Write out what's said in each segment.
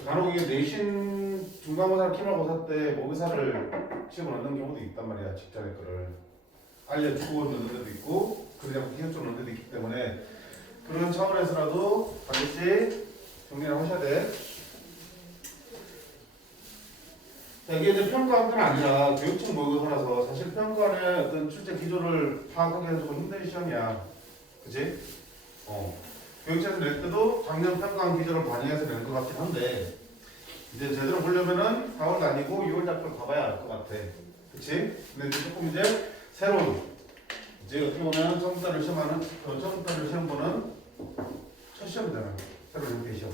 간혹 이게 내신 중간고사,期末고사 때 모의사를 시험을 넣는 경우도 있단 말이야. 직전에 거를 알려주고 넣는 데도 있고 그러지 않고 계속 넣는 데도 있기 때문에 그런 차원에서라도 반드시 정리를 하셔야 돼. 자, 이게 이제 평가한 건 아니라 교육청 모의고사라서 사실 평가는 어떤 출제 기조를 파악하기가 조금 힘든 시험이야. 그치? 교육청에서 낼 때도 작년 평가한 기조를 반영해서 낼 것 같긴 한데 이제 제대로 보려면은 4월도 아니고 6월 달걸 가봐야 알 것 같아. 그치? 근데 이제 조금 이제 새로운 이제 어떻게 보면 처음부터를 시험 보는 첫 시험이잖아. 새로운 형태의 시험.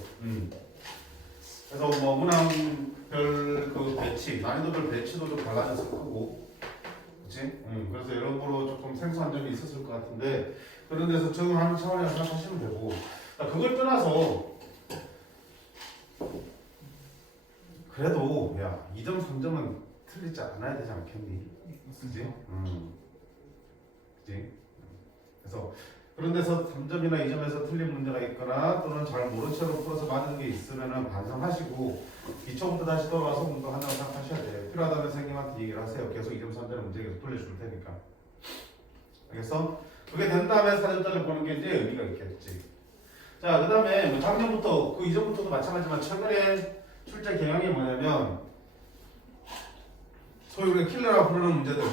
그래서 뭐 문항별 그 배치, 난이도별 배치도 좀 달라져서 크고, 그치? 그래서 이런 거로 조금 생소한 점이 있었을 것 같은데 그런 데서 적응하는 차원에서 생각하시면 되고, 그걸 떠나서 그래도 야 2점 3점은 틀리지 않아야 되지 않겠니? 그지? 그지? 그래서 그런 데서 3점이나 2점에서 틀린 문제가 있거나 또는 잘 모른 채로 풀어서 맞은 게 있으면은 반성하시고 기초부터 다시 돌아와서 공부한다고 생각하셔야 돼. 필요하다면 선생님한테 얘기를 하세요. 계속 2점 3점 문제 계속 돌려줄 테니까. 알겠어? 그게 된 다음에 4점짜리 보는 게 이제 의미가 있겠지. 자, 그 다음에 뭐 작년부터 그 이전부터도 마찬가지지만 최근에 출제 경향이 뭐냐면 소위 우리가 킬러라 부르는 문제들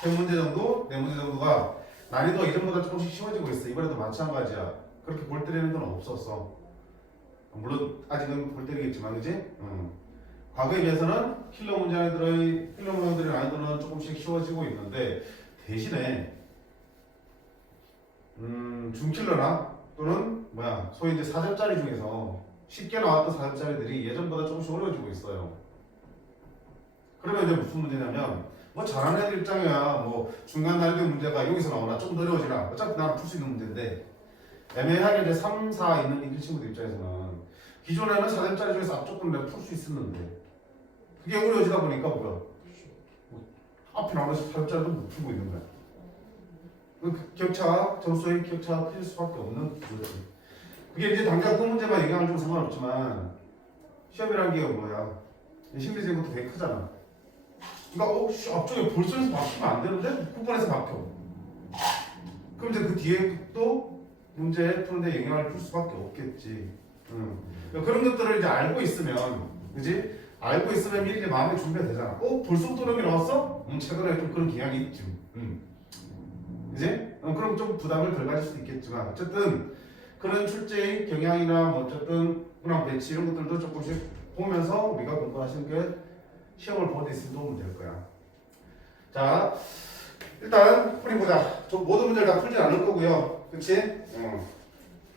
100문제 정도, 4문제 정도가 난이도가 이전보다 조금씩 쉬워지고 있어. 이번에도 마찬가지야. 그렇게 볼 때리는 건 없었어. 물론 아직은 볼 때리겠지만, 그지? 과거에 비해서는 킬러 문제들의 난이도는 조금씩 쉬워지고 있는데 대신에 중킬러나 또는 소위 이제 4점짜리 중에서 쉽게 나왔던 4점짜리들이 예전보다 조금씩 어려워지고 있어요. 그러면 이제 무슨 문제냐면 뭐 잘하는 애들 입장이야 뭐 중간 난이도 문제가 여기서 나오나 좀 더 어려워지나 어차피 나는 풀 수 있는 문제인데 애매하게 이제 3, 4 있는 이 친구들 입장에서는 기존에는 4점짜리 중에서 앞쪽은 내가 풀 수 있었는데 그게 어려워지다 보니까 뭐 앞에 나머지 4점짜리도 못 풀고 있는 거야. 그 점수의 격차가 클 수밖에 없는 거지. 그게 이제 당장 그 문제만 영향을 주면 상관없지만 시험이라는 게 뭐야? 심리적인 것도 되게 크잖아. 그러니까 앞쪽에 볼선에서 바뀌면 안 되는데 9번에서 바뀌어. 그럼 이제 그 뒤에 또 문제 푸는데 영향을 줄 수밖에 없겠지. 그런 것들을 이제 알고 있으면, 그지? 알고 있으면 미리 이제 마음의 준비가 되잖아. 벌써부터 이런 게 나왔어? 최근에 좀 그런 경향이 있지. 그지? 그럼 좀 부담을 덜 가질 수도 있겠지만 어쨌든 그런 출제의 경향이나 뭐 어쨌든 문항 배치 이런 것들도 조금씩 보면서 우리가 공부하시는 게 시험을 보는 데 있으면 도움이 될 거야. 자, 일단 풀이보자. 저 모든 문제를 다 풀진 않을 거고요. 그치?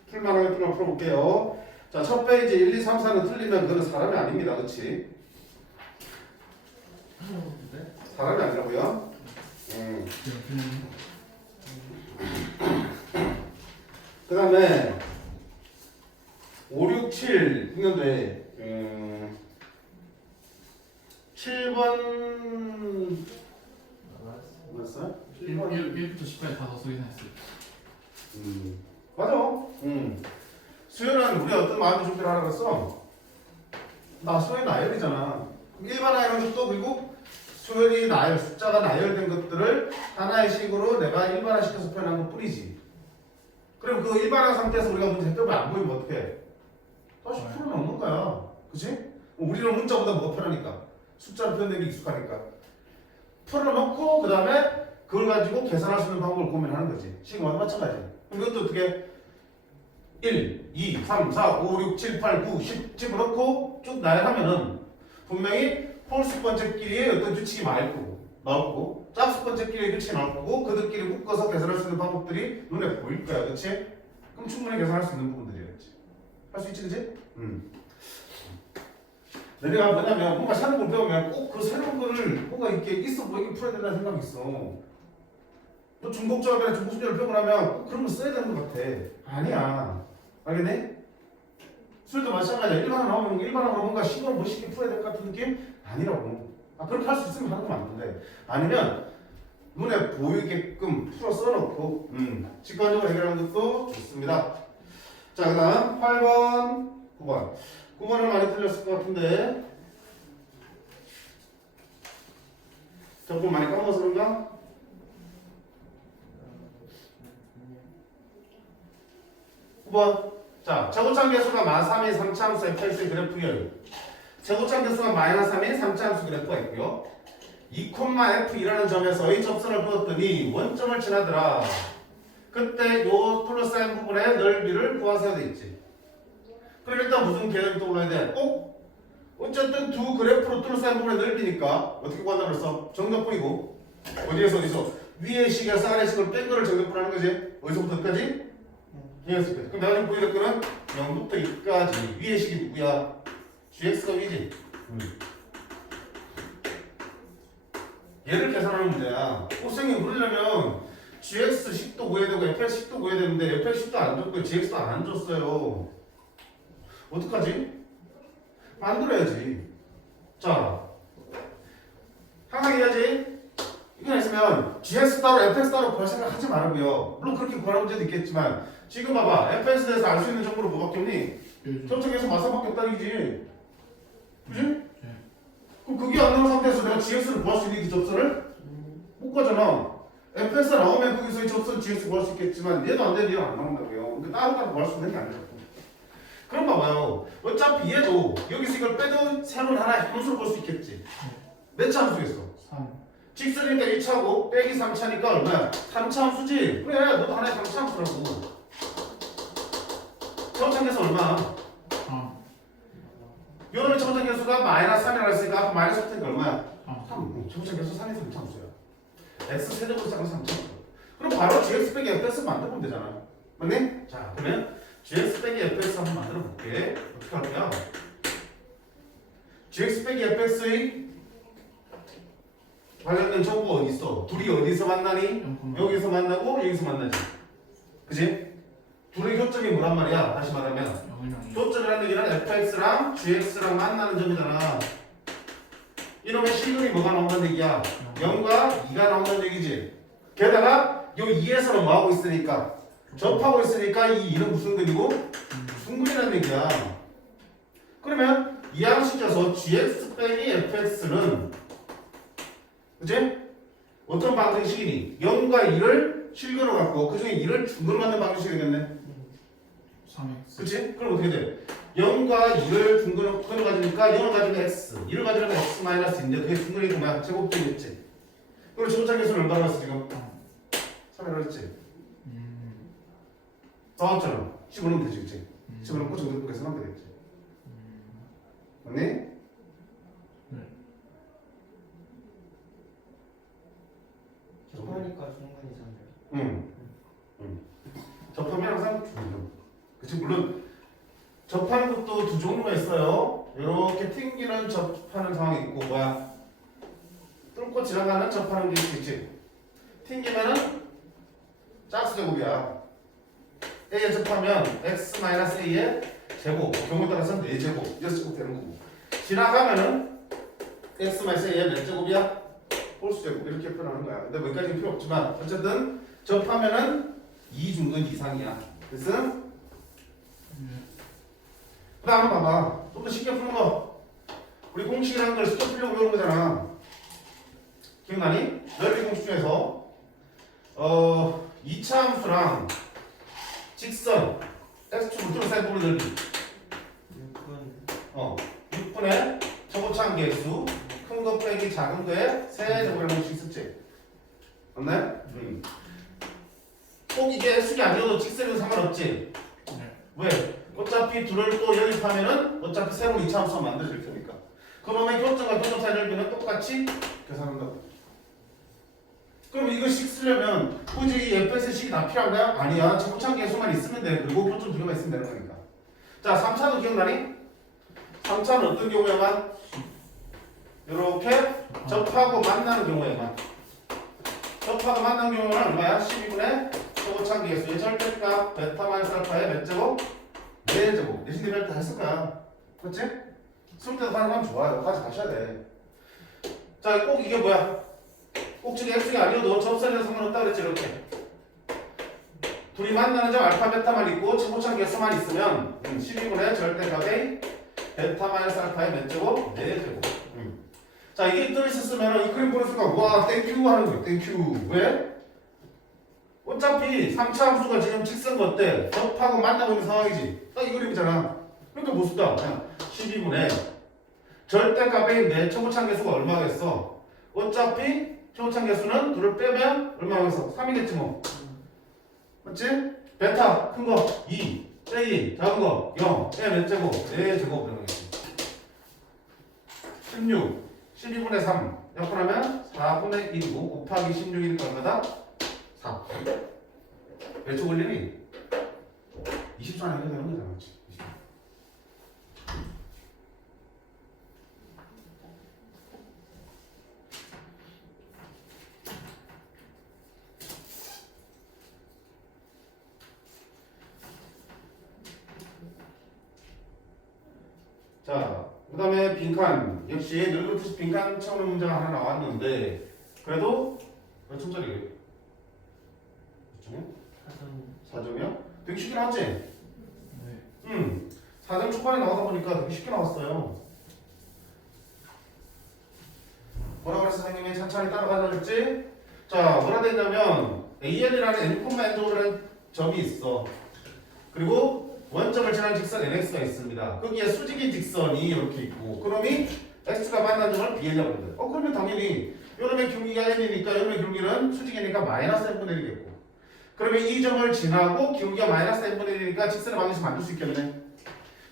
풀만하게 풀어볼게요. 자, 첫 페이지 1, 2, 3, 4는 틀리면 그거는 사람이 아닙니다. 그치? 사람이 아니라고요? 그 다음에 5, 6, 7 있는데 7번 맞았어요? 1부터 10까지 다 써있나 했어요. 맞아. 수요는 우리 어떤 마음의 준비를 하라고 했어? 나 수요는 나열이잖아. 일반 나열은 또 그리고 수열이 나열, 숫자가 나열된 것들을 하나의 식으로 내가 일반화시켜서 표현한 것 뿐이지. 그럼 그 일반화 상태에서 우리가 문제 해법을 안 보이면 어떡해? 다시 풀어놓는 거야. 그치? 우리는 문자보다 뭐가 편하니까. 숫자로 표현되는 게 익숙하니까. 풀어놓고 그 다음에 그걸 가지고 계산할 수 있는 방법을 고민하는 거지. 시그마도 마찬가지. 이것도 어떻게 1, 2, 3, 4, 5, 6, 7, 8, 9, 10 집어넣고 쭉 나열하면은 분명히 홀수 번째끼리의 어떤 규칙이 나올 거고 짝수 번째끼리의 규칙이 나올 거고 그들끼리 묶어서 계산할 수 있는 방법들이 눈에 보일 거야. 그치? 그럼 충분히 계산할 수 있는 부분들이겠지. 할 수 있지, 그치? 내가 뭐냐면 뭔가 새로운 걸 배우면 꼭 그 새로운 거를 뭔가 이렇게 있어 보이게 풀어야 된다는 생각이 있어. 너 중복조합이나 중복순열을 배우고 나면 꼭 그런 거 써야 되는 것 같아. 아니야. 알겠네? 수요도 마찬가지야. 일반화 나오면 일반화로 뭔가 식으로 멋있게 풀어야 될 것 같은 느낌? 아니라고. 그렇게 할 수 있으면 하는 건 맞는데 아니면 눈에 보이게끔 풀어 써놓고 직관적으로 해결하는 것도 좋습니다. 자, 그 다음 8번, 9번 9번을 많이 틀렸을 것 같은데 적분 많이 까먹어서 그런가? 9번 자 최고점 개수가 -3인 3차함수 fx의 그래프열 최고점 개수가 -3인 3차함수 그래프가 있고요 2,f2라는 점에서 이 접선을 그었더니 원점을 지나더라 그때 요 플러스사인 부분의 넓이를 구하세요 돼 있지 그럼 일단 무슨 개념이 떠올라야 돼? 어쨌든 두 그래프로 둘러싸인 부분의 넓이니까 어떻게 구한다 그랬어? 정답분이고 어디에서 위의 식에서 아래 식을 뺀 거를 정답분하는 거지 어디서부터 어디까지? 여기서까지 그럼 내가 지금 보여줄 거는 0부터 2까지 위의 식이 누구야? gx가 위지 얘를 계산하는 문제야 선생님 그러려면 gx 10도 구해야 되고 fx 10도 구해야 되는데 fx 10도 안 줬고 gx도 안 줬어요 어떡하지? 만들어야지. 자, 항상 해야지. 이거 있으면 GX 따로 FX 따로 별 생각하지 말고요. 물론 그렇게 구하는 문제도 있겠지만 지금 봐봐. FX에 대해서 알 수 있는 정보로 뭐밖에 없니? 저쪽에서 마사밖에 없다는 얘기지. 그지? 네. 그럼 그게 안 나온 상태에서 내가 GX를 구할 수 있는 이 접선을? 못 가잖아. FX가 나오면 거기서 이 접선 GX 구할 수 있겠지만 얘도 안 되면 얘가 안 나온다고요. 그러니까 따로따로 구할 수 있는 게 아니라고. 그럼 봐봐요. 어차피 얘도 여기서 이걸 빼도 새로운 하나의 함수를 볼 수 있겠지. 몇 차 함수겠어? 3. 직선이니까 1차고 빼기 3차니까 얼마야? 3차 함수지? 그래 너도 하나의 3차 함수라고. 정착계수 얼마? 3. 요놈의 정착계수가 -3이라고 했으니까 앞에 마이너스 붙으니까 얼마야? 3. 3. 정착계수 3이 3차 함수야. x 세제곱 작은 3차 함수. 그럼 바로 gx 빼기 fx 만들면 되잖아. 맞니? 자 그러면 gx 빼기 fx 한번 만들어 볼게. 어떻게 할 거야? gx 빼기 fx의 관련된 정보가 어디 있어? 둘이 어디서 만나니? 여기서 만나고 여기서 만나지. 그지? 둘의 교점이 뭐란 말이야? 다시 말하면 교점이라는 얘기는 fx랑 gx랑 만나는 점이잖아. 이놈의 실근이 뭐가 나온다는 얘기야? 0과 2가 나온다는 얘기지. 게다가 요 2에서는 뭐하고 있으니까 접하고 있으니까 이 2는 무슨 근이고? 중근이라는 얘기야. 그러면 이항시켜서 gx 빼기 fx는 그치? 어떤 방정식이니? 0과 2를 실근으로 갖고 그 중에 2를 중근으로 갖는 방정식이 되겠네. 3x. 그치? 그럼 어떻게 돼? 0과 2를 중근으로 가지니까 0을 가지면 x, 2를 가지면 x 마이너스인데 그게 중근이고 뭐야? 제곱되겠지. 그럼 제곱차계수는 얼마나 왔어 지금? 3이라고 했지? 나왔잖아. 15는 되지, 그치? 15는 그 정도 계산하면 되겠지. 맞니? 네. 접하니까 중간이잖아요. 응. 접하면 항상 중근. 그치? 물론 접하는 것도 두 종류가 있어요. 이렇게 튕기는 접하는 상황이 있고 뭐야? 뚫고 지나가는 접하는 게 있지. 튕기면은 짝수 제곱이야. A에 접하면 x-a의 제곱, 경우에 따라서는 4제곱, 6제곱 되는 거고 지나가면은 x-a의 몇 제곱이야? 홀수 제곱 이렇게 표현하는 거야. 근데 여기까지는 필요 없지만 어쨌든 접하면은 2중근 이상이야. 그래서 그 다음에 봐봐. 좀 더 쉽게 푸는 거. 우리 공식이라는 걸 쉽게 풀려고 배우는 거잖아. 기억나니? 넓이 공식 중에서 2차 함수랑 직선 x축을 둘러싸인 부분의 넓이 6분의 저고차항 계수 큰 거 빼기 작은 거에 세제곱이라는 공식 있었지? 맞나요? 꼭 이게 x축이 아니어도 직선이도 상관없지? 네. 왜? 어차피 둘을 또 연립하면은 어차피 새로운 2차 함수가 만들어질 테니까 그러면 교점과 교점 사이 넓이는 똑같이 계산한다고. 그럼 이거식 쓰려면 굳이 이 fx식이 다 필요한 거야? 아니야. 제곱차항 계수만 있으면 돼. 그리고 교점 두 개만 있으면 되는 거니까. 자, 3차도 기억나니? 3차는 어떤 경우에만? 이렇게 접하고 만나는 경우에만. 접하고 만나는 경우는 얼마야? 12분의 제곱차항 계수의 절대값 베타 마이너스 알파의 몇 제곱? 4제곱. 내신 대별 다 했을 거야. 그렇지? 수능 때도 하는 건 좋아요. 같이 가셔야 돼. 자, 꼭 이게 뭐야? 꼭지가 x축이 아니어도 접선에서 상관없다 그랬지 이렇게. 둘이 만나는 점 알파 베타만 있고 제곱차항 계수만 있으면 12분의 절대값의 베타 마이너스 알파의 몇 제곱? 4제곱. 자, 이게 또 있었으면 이 그림 보는 순간 와 땡큐 하는 거예요. 땡큐. 왜? 어차피 3차 함수가 지금 직선과 어때? 접하고 만나고 있는 상황이지. 딱 이 그림이잖아. 그러니까 못 쓰다. 그냥 12분의 절대값인데 초고참 개수가 얼마겠어? 어차피 초고참 개수는 둘을 빼면 얼마겠어? 3이겠지 뭐. 맞지? 베타 큰 거 2, A 작은 거 0, A 몇 제곱? 4제곱 이런 거겠지. 16, 12분의 3 약분하면 4분의 1이고 곱하기 16이니까 얼마다? 4. 몇 초 걸리니? 20초 안에 해도 되는 거잖아. 그렇지? 20초. 자, 그 다음에 빈칸 역시 늘 그렇듯이 빈칸 채우는 문제가 하나 나왔는데 그래도 몇 초짜리예요? 사전 4점이요? 되게 쉽게 나왔지? 네. 4점 초반에 나오다 보니까 되게 쉽게 나왔어요. 뭐라고 그랬어 선생님이 천천히 따라가자 그랬지? 자, 뭐라 됐냐면 AN이라는 N,N조라는 점이 있어. 그리고 원점을 지나는 직선 NX가 있습니다. 거기에 수직인 직선이 이렇게 있고 그럼이 X가 만난 점을 BN이라고 합니다. 그러면 당연히 요놈의 기울기가 N이니까 요놈의 기울기는 수직이니까 마이너스 N분의 1이겠고 그러면 이 점을 지나고 기울기가 마이너스 N분의 1이니까 직선의 방정식 만들 수 있겠네.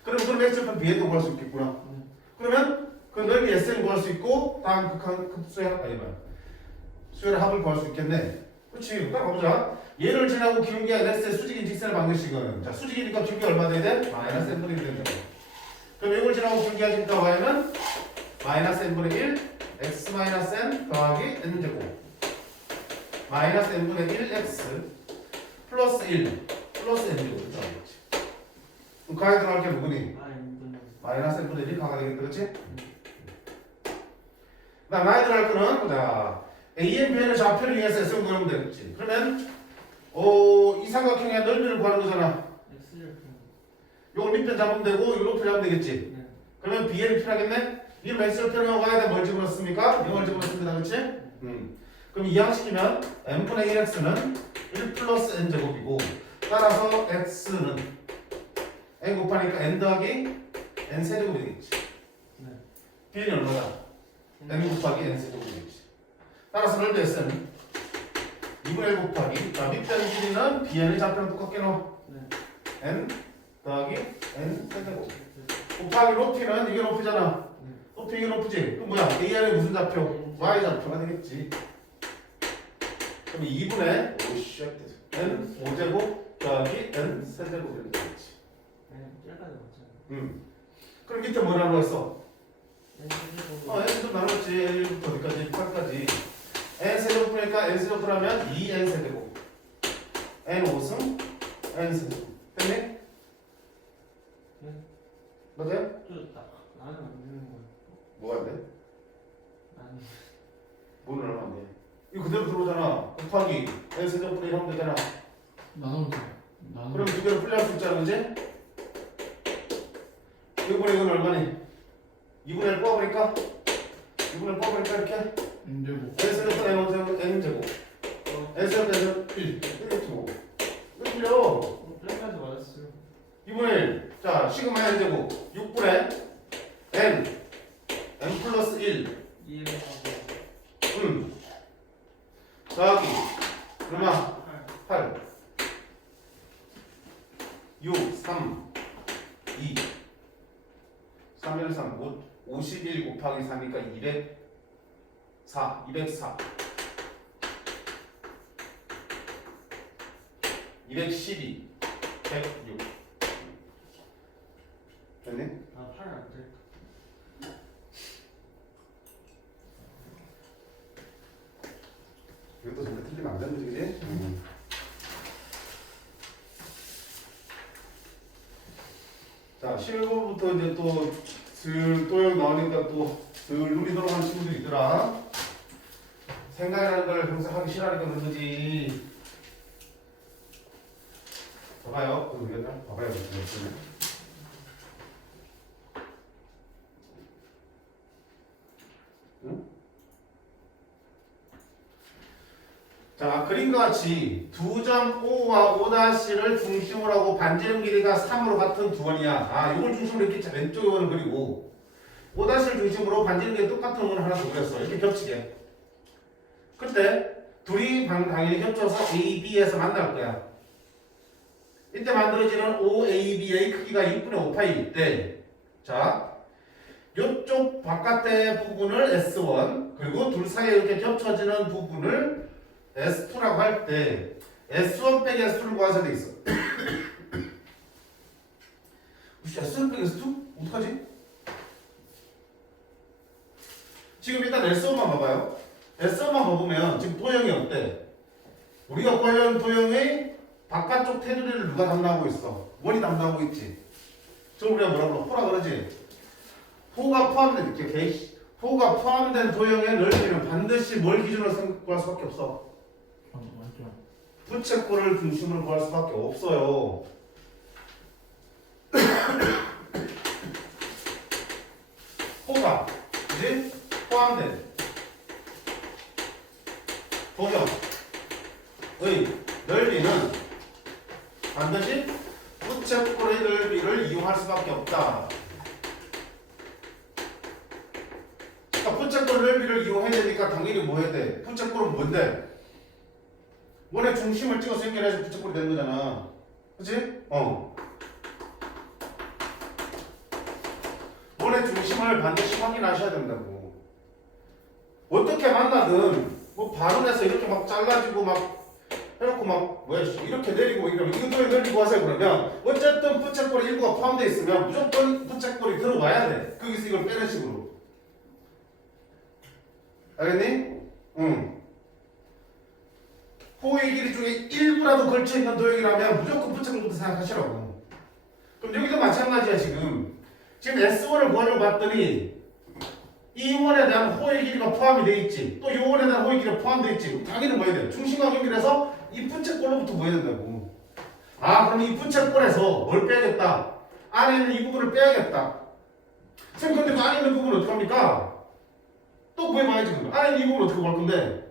그럼 X편 BN도 구할 수 있겠구나. 그러면 그 넓이 SN 구할 수 있고 다음 급수의 수열의 합을 구할 수 있겠네. 그렇지. 따라가보자. 얘를 지나고 기울기가 NX의 수직인 직선의 방정식은 자 수직이니까 기울기가 얼마 돼야 돼? 마이너스 N분의 1이 되는 거야. 그럼 이걸 지나고 기울기가 지니까 Y는 마이너스 N분의 1 X 마이너스 N 더하기 N제곱 마이너스 N분의 1 X 플러스 1 플러스 N제곱 이렇게 나오겠지. 그럼 가에 들어갈 게 누구니? 마이너스 N분의 1이 가가 되겠다. 그렇지? 그 다음 나에 들어갈 거는 보자. AN, BN의 좌표를 이용해서 S를 구하면 되겠지. 그러면 이 삼각형의 넓이를 구하는 거잖아. 이걸 밑변 잡으면 되고 이걸 높이 잡으면 되겠지. 그러면 BN이 필요하겠네? 이걸 X를 표현하고 가야 돼. 뭘 집어넣습니까? 0을 집어넣습니다. 그렇지? 그럼 이항시키면 N분의 1X는 1 플러스 N제곱이고 따라서 X는 N 곱하니까 N 더하기 N 세제곱이 되겠지. BN이 얼마다? N 곱하기 N 세제곱이 되겠지. 따라서 넓이 S는 2분의 1 곱하기 자 밑변 길이는 BN의 좌표랑 똑같게 넣어. N 더하기 N 세제곱 곱하기 높이는 이게 높이잖아. 높이 이게 높이지. 그럼 뭐야? AR의 무슨 좌표? Y 좌표가 되겠지. 그럼 2분의 N 5제곱 더하기 N 세제곱이 되겠지. 그럼 밑에 뭐라고 했어? N 세제곱 나눴지. 1부터 어디까지? 8까지. N 세제곱이니까 N 세제곱하면 2N 세제곱. N 5승 N 세제곱. 됐니? 맞아요? 뭐가 안 돼? 뭐는 얼마 안 돼? 이거 그대로 들어오잖아. 곱하기 N 세제곱분의 1 하면 되잖아. 나누면 돼요. 그럼 두 개를 풀이할 수 있잖아, 그지? 1분의 1은 얼마니? 2분의 1 뽑아버릴까? 2분의 1 뽑아버릴까 이렇게? N제곱. N세제곱 N제곱 N제곱 N세제곱 N제곱 1 이렇게 뭐 이거 틀려. 2분의 1 자 시그마 N제곱 6분의 N N 플러스 1 더하기 얼마? 8 6 3 2 3 1 3 51 곱하기 3이니까 204 212 106 됐니? 이것도 절대 틀리면 안 되는 거지, 그지? 자, 15부터 이제 또 여기 나오니까 또 눈이 돌아가는 친구들이 있더라. 생각이라는 걸 평소 하기 싫어하니까 그런 거지. 봐봐요. 봐봐요. 자, 그림과 같이 두 점 O와 O'를 중심으로 하고 반지름 길이가 3으로 같은 두 원이야. 아, 이걸 중심으로 이렇게 왼쪽 원을 그리고 O'를 중심으로 반지름 길이 똑같은 원을 하나 더 그렸어. 이렇게 겹치게. 그때 둘이 당연히 겹쳐서 A, B에서 만날 거야. 이때 만들어지는 OAB의 크기가 6분의 5파이일 때, 자, 이쪽 바깥의 부분을 S1, 그리고 둘 사이에 이렇게 겹쳐지는 부분을 S2라고 할 때, S1 빼기 S2를 구하셔야 돼 있어. S1 빼기 S2? 어떡하지? 지금 일단 S1만 봐봐요. S1만 봐보면 지금 도형이 어때? 우리가 구하려는 도형의 바깥쪽 테두리를 누가 담당하고 있어? 원이 담당하고 있지. 저 우리가 뭐라 그러? 호라 그러지? 호가 포함된 이렇게 호가 포함된 도형의 넓이는 반드시 뭘 기준으로 구할 수밖에 없어. 맞죠. 부채꼴을 중심으로 구할 수밖에 없어요. 호가 그지? 포함된 도형의 넓이는 반드시 부채꼴의 넓이를 이용할 수밖에 없다. 그러니까 부채꼴 넓이를 이용해야 되니까 당연히 뭐 해야 돼? 부채꼴은 뭔데? 원의 중심을 찍어서 연결해서 부채꼴이 되는 거잖아. 그치? 원의 중심을 반드시 확인하셔야 된다고. 어떻게 만나든 뭐 반원에서 이렇게 막 잘라지고 막 해놓고 막 뭐야 이렇게 내리고 이러면 이것도 내리고 하세요. 그러면 어쨌든 부채꼴이 일부가 포함되어 있으면 무조건 부채꼴이 들어와야 돼. 거기서 이걸 빼는 식으로. 알겠니? 응. 호의 길이 중에 일부라도 걸쳐있는 도형이라면 무조건 부채꼴부터 생각하시라고. 그럼 여기도 마찬가지야 지금. 지금 S1을 구하려고 봤더니 이 원에 대한 호의 길이가 포함이 돼 있지. 또 이 원에 대한 호의 길이가 포함되어 있지. 당연히 뭐 해야 돼? 중심과 연결해서 이 부채꼴로부터 뭐 해야 된다고. 아 그럼 이 부채꼴에서 뭘 빼야겠다. 안에 있는 이 부분을 빼야겠다. 선생님 근데 그 안에 있는 부분은 어떻게 합니까? 또 구해봐야지. 그럼 안에 있는 이 부분은 어떻게 구할 건데?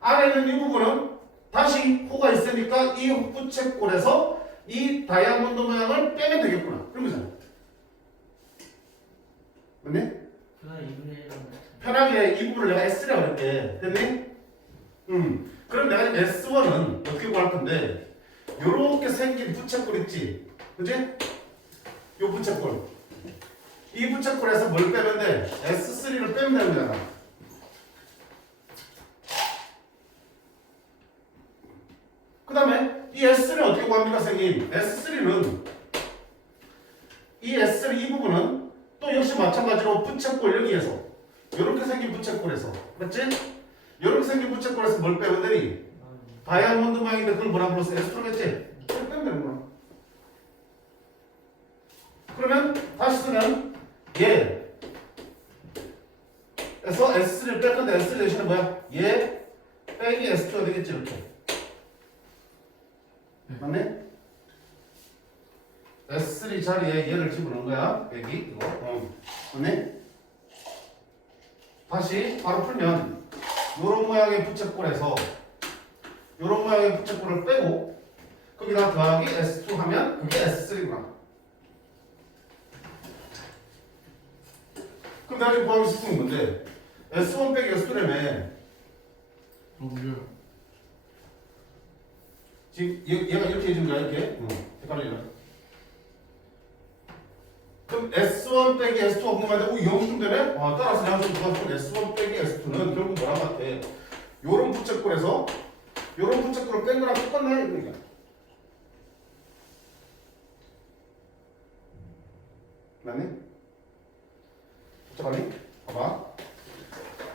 안에 있는 이 부분은 다시 호가 있으니까 이 부채꼴에서 이 다이아몬드 모양을 빼면 되겠구나. 그런 거잖아. 맞니? 그건 2분의 1로 편하게 이 부분을 내가 S라고 할게. 됐니? 그럼 내가 지금 S1은 어떻게 구할 건데 요렇게 생긴 부채꼴 있지? 그치? 요 부채꼴. 이 부채꼴에서 뭘 빼면 돼? S3를 빼면 되는 거잖아. 그 다음에 이 S를 어떻게 구합니까, 선생님? S3는 이 S3 이 부분은 또 역시 마찬가지로 부채꼴 여기에서 이렇게 생긴 부채꼴에서 맞지? 이렇게 생긴 부채꼴에서 뭘 빼면 되니? 다이아몬드 모양인데 그걸 뭐라 불렀어? S2겠지? 그걸 빼면 되는구나. 그러면 다시 쓰면 얘 에서 S3를 뺄 건데 S3 대신에 뭐야? 얘 빼기 S2가 되겠지 이렇게. 맞네? S3 자리에 얘를 집어넣은 거야. 빼기 이거. 맞네? 다시 바로 풀면 요런 모양의 부채꼴에서 요런 모양의 부채꼴을 빼고 거기다 더하기 S2 하면 그게 S3구나. 그럼 나중에 구하기 싶은 건 뭔데? S1 빼기 S2라며. 그럼요. 지금 얘가 이렇게 해준 거야 이렇게? 헷갈리나? 그럼 S1 빼기 S2가 궁금한데 0쯤 되네? 따라서 내가 좀 도와주면 S1 빼기 S2는 결국 뭐랑 같아? 요런 부채꼴에서 요런 부채꼴을 뺀 거랑 똑같네 이거니까. 맞니? 복잡하니? 봐봐.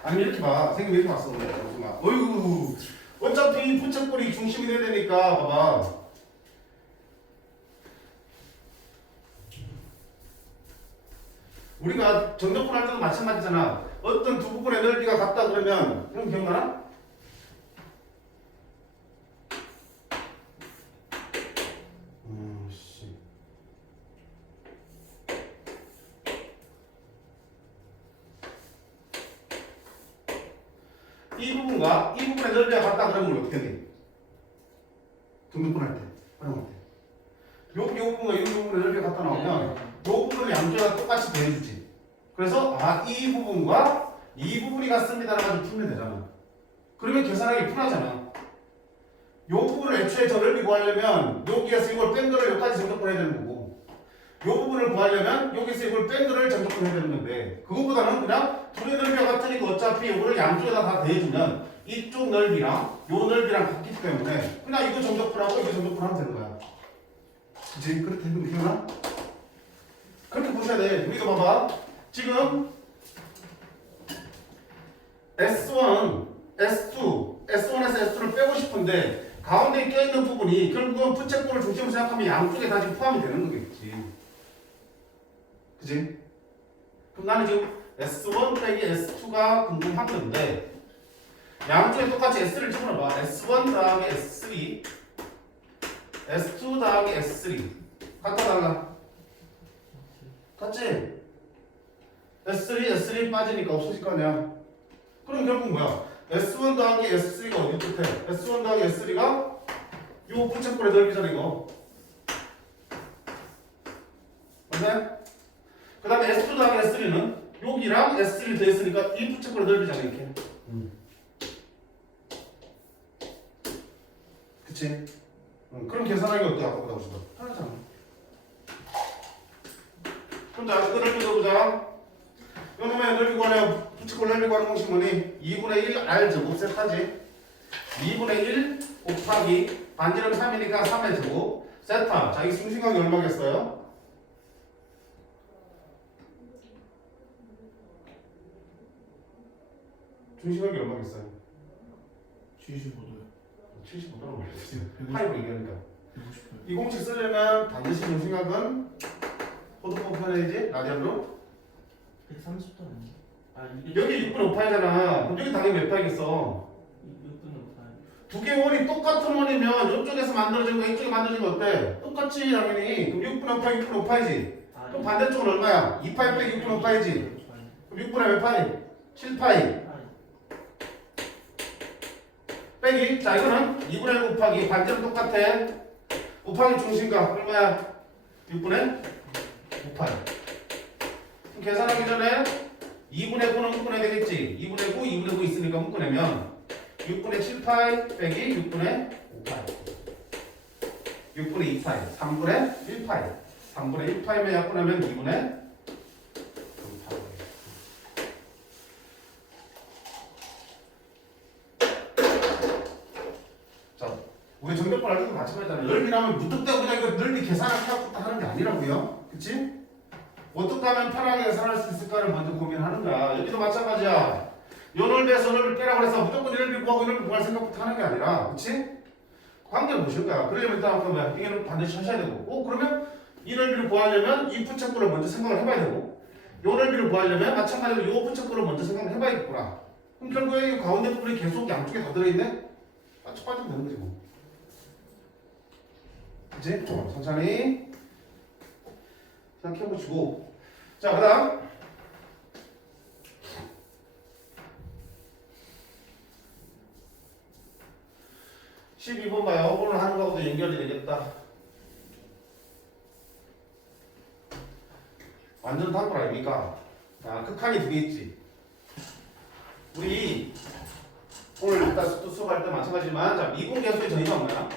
아니면 이렇게 봐. 선생님 이렇게 봤어. 잠깐만. 어이구. 어차피 부채꼴이 중심이 돼야 되니까 봐봐. 우리가 정적분 할 때도 마찬가지잖아. 어떤 두 부분의 넓이가 같다 그러면 그럼 기억나나? 이 이 부분과 이 부분의 넓이가 같다 그러면 어떻게 돼? 등급분할 때, 활용할 때. 요 부분과 이 부분의 넓이가 같다 나오면 요 부분을 양쪽에다 똑같이 더해주지. 그래서 이 부분과 이 부분이 같습니다라고 가지고 풀면 되잖아. 그러면 계산하기 편하잖아. 요 부분을 애초에 저 넓이 구하려면 여기에서 이걸 뺀 거를 여기까지 정적분해야 되는 거고 요 부분을 구하려면 여기서 이걸 뺀 거를 정적분해야 되는 건데 그거보다는 그냥 둘의 넓이가 같으니까 어차피 이거를 양쪽에다 다 더해주면 이쪽 넓이랑 요 넓이랑 같기 때문에 그냥 이거 정적분하고 이거 정적분하면 되는 거야. 그치? 그렇게 해도 기억나? 그렇게 보셔야 돼. 우리가 봐봐. 지금 S1, S2, S1에서 S2를 빼고 싶은데 가운데 껴있는 부분이 결국은 부채꼴을 중심으로 생각하면 양쪽에 다 지금 포함이 되는 거겠지. 그치? 그럼 나는 지금 S1 빼기 S2가 궁금한 건데 양쪽에 똑같이 S를 집어넣어봐. S1 더하기 S3 S2 더하기 S3 같다 달라? 같지? S3 빠지니까 없어질 거 아니야. 그럼 결국 뭐야? S1 더하기 S3가 어디 끝에? S1 더하기 S3가 요 부채꼴의 넓이잖아 이거. 맞네? 그 다음에 S2 더하기 S3는 여기랑 S3 더했으니까 이 부채꼴의 넓이잖아 이렇게. 그치? 그럼 계산하기 어때? 아까보다 훨씬 더 편하잖아. 그럼 자 이거 넓이 넣어보자. 요놈의 넓이 구하려 부채꼴 넓이 구하는 공식 뭐니? 2분의 1 R 제곱 세타지. 2분의 1 곱하기 반지름 3이니까 3의 제곱 세타. 자, 이 중심각이 얼마겠어요? 중심각이 얼마겠어요? 75도요. 75도로 말했어요. 파이로 얘기하니까. 150도요. 이 공식 쓰려면 반드시 중심각은 호두법 편해야지 라디안으로. 130도 아니야? 아 이게 여기 6분 5파이잖아. 그럼 여기 당연히 몇 파이겠어? 6분 5파. 두 개 원이 똑같은 원이면 이쪽에서 만들어진 거 이쪽에 만들어진 거 어때? 똑같지 당연히. 그럼 6분 5파이 6분 5파이지. 그럼 반대쪽은 얼마야? 2파이 빼기 6분 5파이지. 그럼 6분의 몇 파이? 7파이. 빼기. 자 이거는 2분의 1 곱하기 반지름 똑같아. 곱하기 중심각 얼마야? 6분의 5파이. 그럼 계산하기 전에 2분의 9는 묶어내야 되겠지. 2분의 9, 2분의 9 있으니까 묶어내면 6분의 7파이 빼기 6분의 5파이 6분의 2파이 3분의 1파이 3분의 1파이면 약분하면 2분의 5파이. 자, 우리 정적분 할 때도 마찬가지잖아요. 넓이라면 무턱대고 그냥 이거 넓이 계산을 해갖고 하는 게 아니라고요. 그치? 어떻게 하면 편하게 계산할 수 있을까를 먼저 고민하는 거야. 여기도 마찬가지야. 요 넓이에서 넓이를 빼라고 해서 무조건 이 넓이 구하고 이 넓이 구할 생각부터 하는 게 아니라, 그치? 관계를 보실 거야. 그러려면 일단 뭐야? 이게 반드시 하셔야 되고, 그러면 이 넓이를 구하려면 이 부채꼴을 먼저 생각을 해봐야 되고, 요 넓이를 구하려면 마찬가지로 요 부채꼴을 먼저 생각을 해봐야겠구나. 그럼 결국에 이 가운데 부분이 계속 양쪽에 다 들어있네? 빠지면 되는 거지 뭐. 그치? 천천히 생각해보시고. 자, 그 다음. 12번 봐요. 오늘 하는 거하고도 연결이 되겠다. 완전 단골 아닙니까? 자, 극한이 두 개 있지. 우리 오늘 일단 수업할 때 마찬가지지만, 자, 미분계수의 정의가 뭐야?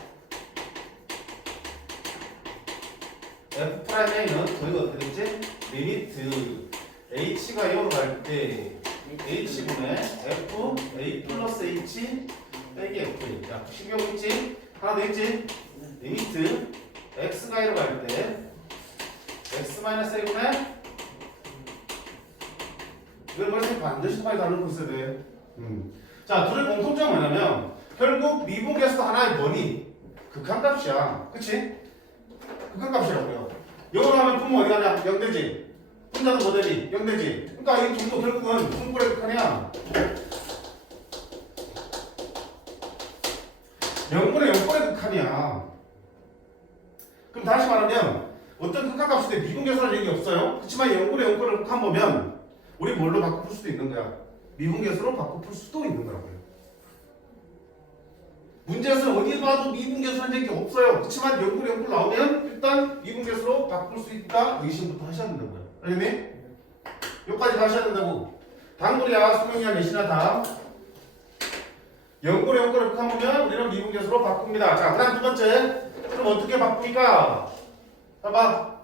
F'A는 저희가 어떻게 됐지? 리미트 H가 0으로 갈 때 H분의 F A 플러스 H 빼기 F. 야, 신경 있지? 하나 더 있지? 리미트 X가 1로 갈 때 X 마이너스 A분의 이걸 벌써 반드시 많이 다른 거 써야 돼. 자, 둘의 공통점은 뭐냐면 결국 미분계수도 하나의 뭐니? 극한값이야. 그치? 극한값이라고요. 영어로 하면 분모 어디 가냐? 0되지. 분자도 뭐 되지? 0되지. 그러니까 이 둘도 결국은 분모의 극한이야. 0분의 0분의 극한이야. 그럼 다시 말하면 어떤 극한값일 때 미분계수라는 얘기 없어요. 그렇지만 0분의 0분의 극한 보면 우리 뭘로 바꿔 풀 수도 있는 거야. 미분계수로 바꿔 풀 수도 있는 거라고요. 문제에서 어디 봐도 미분계수란 얘기 없어요. 그렇지만 영분 나오면 일단 미분계수로 바꿀 수 있다 의심부터 하셔야 된다고요. 알겠니? 여기까지 하셔야 된다고. 단골이야 수명이야 몇이나 다. 영분을 극한보면 우리는 미분계수로 바꿉니다. 자, 그 다음 두 번째. 그럼 어떻게 바꿉니까? 봐봐.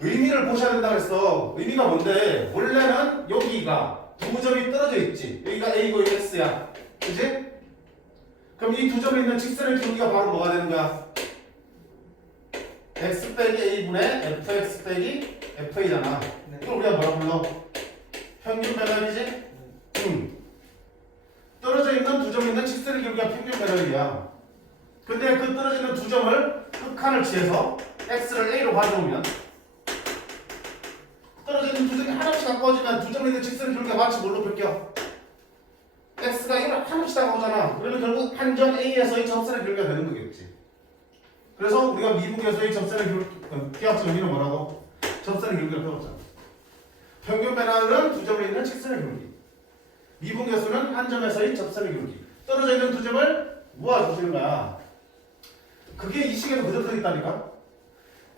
의미를 보셔야 된다 그랬어. 의미가 뭔데? 원래는 여기가 두 점이 떨어져 있지. 여기가 A고 여기가 X야. 그치? 그럼 이 두 점에 있는 직선의 기울기가 바로 뭐가 되는 거야? X 빼기 A분의 FX 빼기 FA잖아. 네. 이걸 우리가 뭐라 불러? 평균 배열이지? 떨어져 있는 두 점 있는 직선의 기울기가 평균 배열이야. 근데 그 떨어져 있는 두 점을 극한을 취해서 X를 A로 가져오면 떨어져 있는 두 점이 하나씩 가까워지면 두 점에 있는 직선의 기울기가 마치 뭘로 바뀌어? X가 이걸 하나씩 다가오잖아. 그러면 결국 한 점 A에서의 접선의 기울기가 되는 거겠지. 그래서 우리가 미분계에서의 접선의 기울기, 기하학적 의미는 뭐라고? 접선의 기울기를 배웠잖아. 평균 배열은 두 점에 있는 직선의 기울기. 미분계수는 한 점에서의 접선의 기울기. 떨어져 있는 두 점을 모아주시는 거야. 그게 이 식에도 그대로 들어있다니까.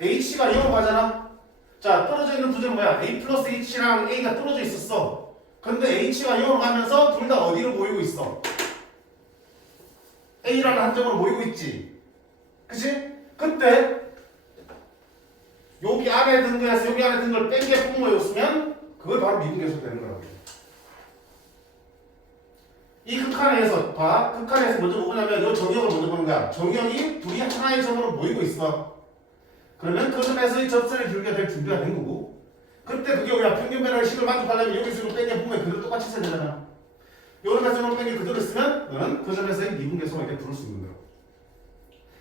H가 0으로 가잖아. 자, 떨어져 있는 두 점은 뭐야? A 플러스 H랑 A가 떨어져 있었어. 근데 H가 0으로 가면서 둘 다 어디로 모이고 있어? A라는 한 점으로 모이고 있지. 그치? 그때 여기 안에 든 거에서 여기 안에 든 걸 뺀 게 분모였으면 그걸 바로 미분계수 되는 거라고. 이 극한에서 봐. 극한에서 먼저 뭐냐면 이 정역을 먼저 보는 거야. 정역이 둘이 하나의 점으로 모이고 있어. 그러면 그 점에서의 접선의 기울기가 될 준비가 된 거고. 그때 그게 우리가 평균 배열의 식을 만족하려면 여기서 뺀게 분모에 그대로 똑같이 써야 되잖아. 요 점에서 뺀게 그대로 쓰면 너는 그 점에서의 미분계수가 이렇게 부를 수 있는 거야.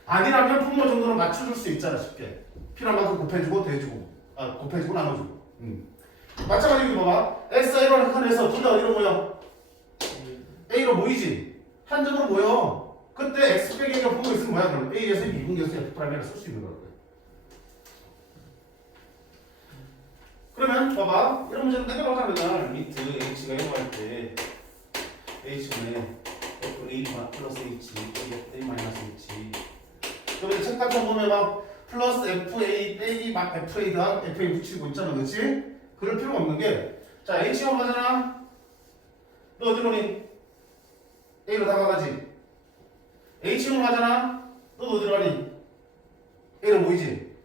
아니라면 분모 정도는 맞춰줄 수 있잖아 쉽게. 필요한 만큼 곱해주고 대주고 곱해주고 나눠주고. 마찬가지로 봐봐. X, A로 극한에서 둘 다 어디로 모여? A로 모이지. 한 점으로 모여. 그때 X 빼기 A가 분모 있으면 뭐야? 그럼 A에서 미분계수 F'이라 쓸 수 있는 거라고. 그러면 봐봐. 이런 문제는 내려오잖아. 리미트 H가 0 할 때 H분의 A 플러스 H A 마이너스 H. 그러면 책단점 보면 막 플러스 FA 빼기 막 FA 더한 FA 붙이고 있잖아. 그렇지? 그럴 필요가 없는 게 자 H가 가잖아. 너 어디로 니? A로 다가가지. H로 가잖아. 너 어디로 가니? A로 모이지.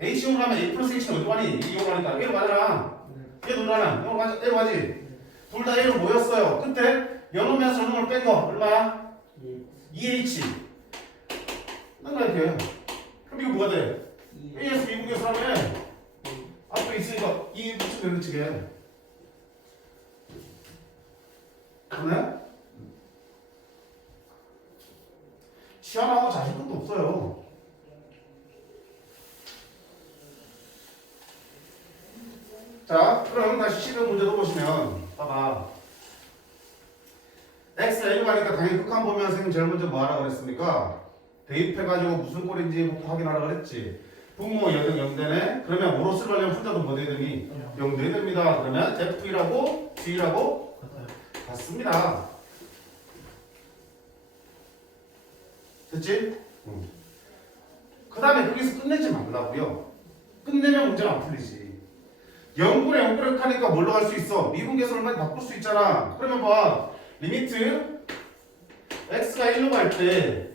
H로 가면 A 플러스 H는 어디로 가니? A로 가니까 A로 가잖아. 얘도 가잖아. A로 가지. 둘 다 A로 모였어요. 그때 0이면서 저놈을 뺀 거 얼마야? 2H. 난 이렇게. 그럼 이거 뭐가 돼? A에서 미분계수 하면 앞에 있으니까 2 붙이면 되는 측에. 그러네? 시원하고 자신감도 없어요. 자, 그럼 다시 시간 문제도 보시면 봐봐. X, A로 가니까 당연히 극한 보면 선생님 제일 먼저 뭐 하라고 그랬습니까? 대입해가지고 무슨 꼴인지 확인하라고 그랬지. 분모 0되네? 그러면 오로 쓰려면 혼자도 뭐 돼야 되니? 0 돼야 됩니다. 그러면 F이라고 G라고 같습니다. 됐지? 그 다음에 거기서 끝내지 말라고요. 끝내면 문제가 안 풀리지. 0분의 0분의 하니까 뭘로 갈 수 있어? 미분계수를 많이 바꿀 수 있잖아. 그러면 봐. 리미트 x가 1로 갈 때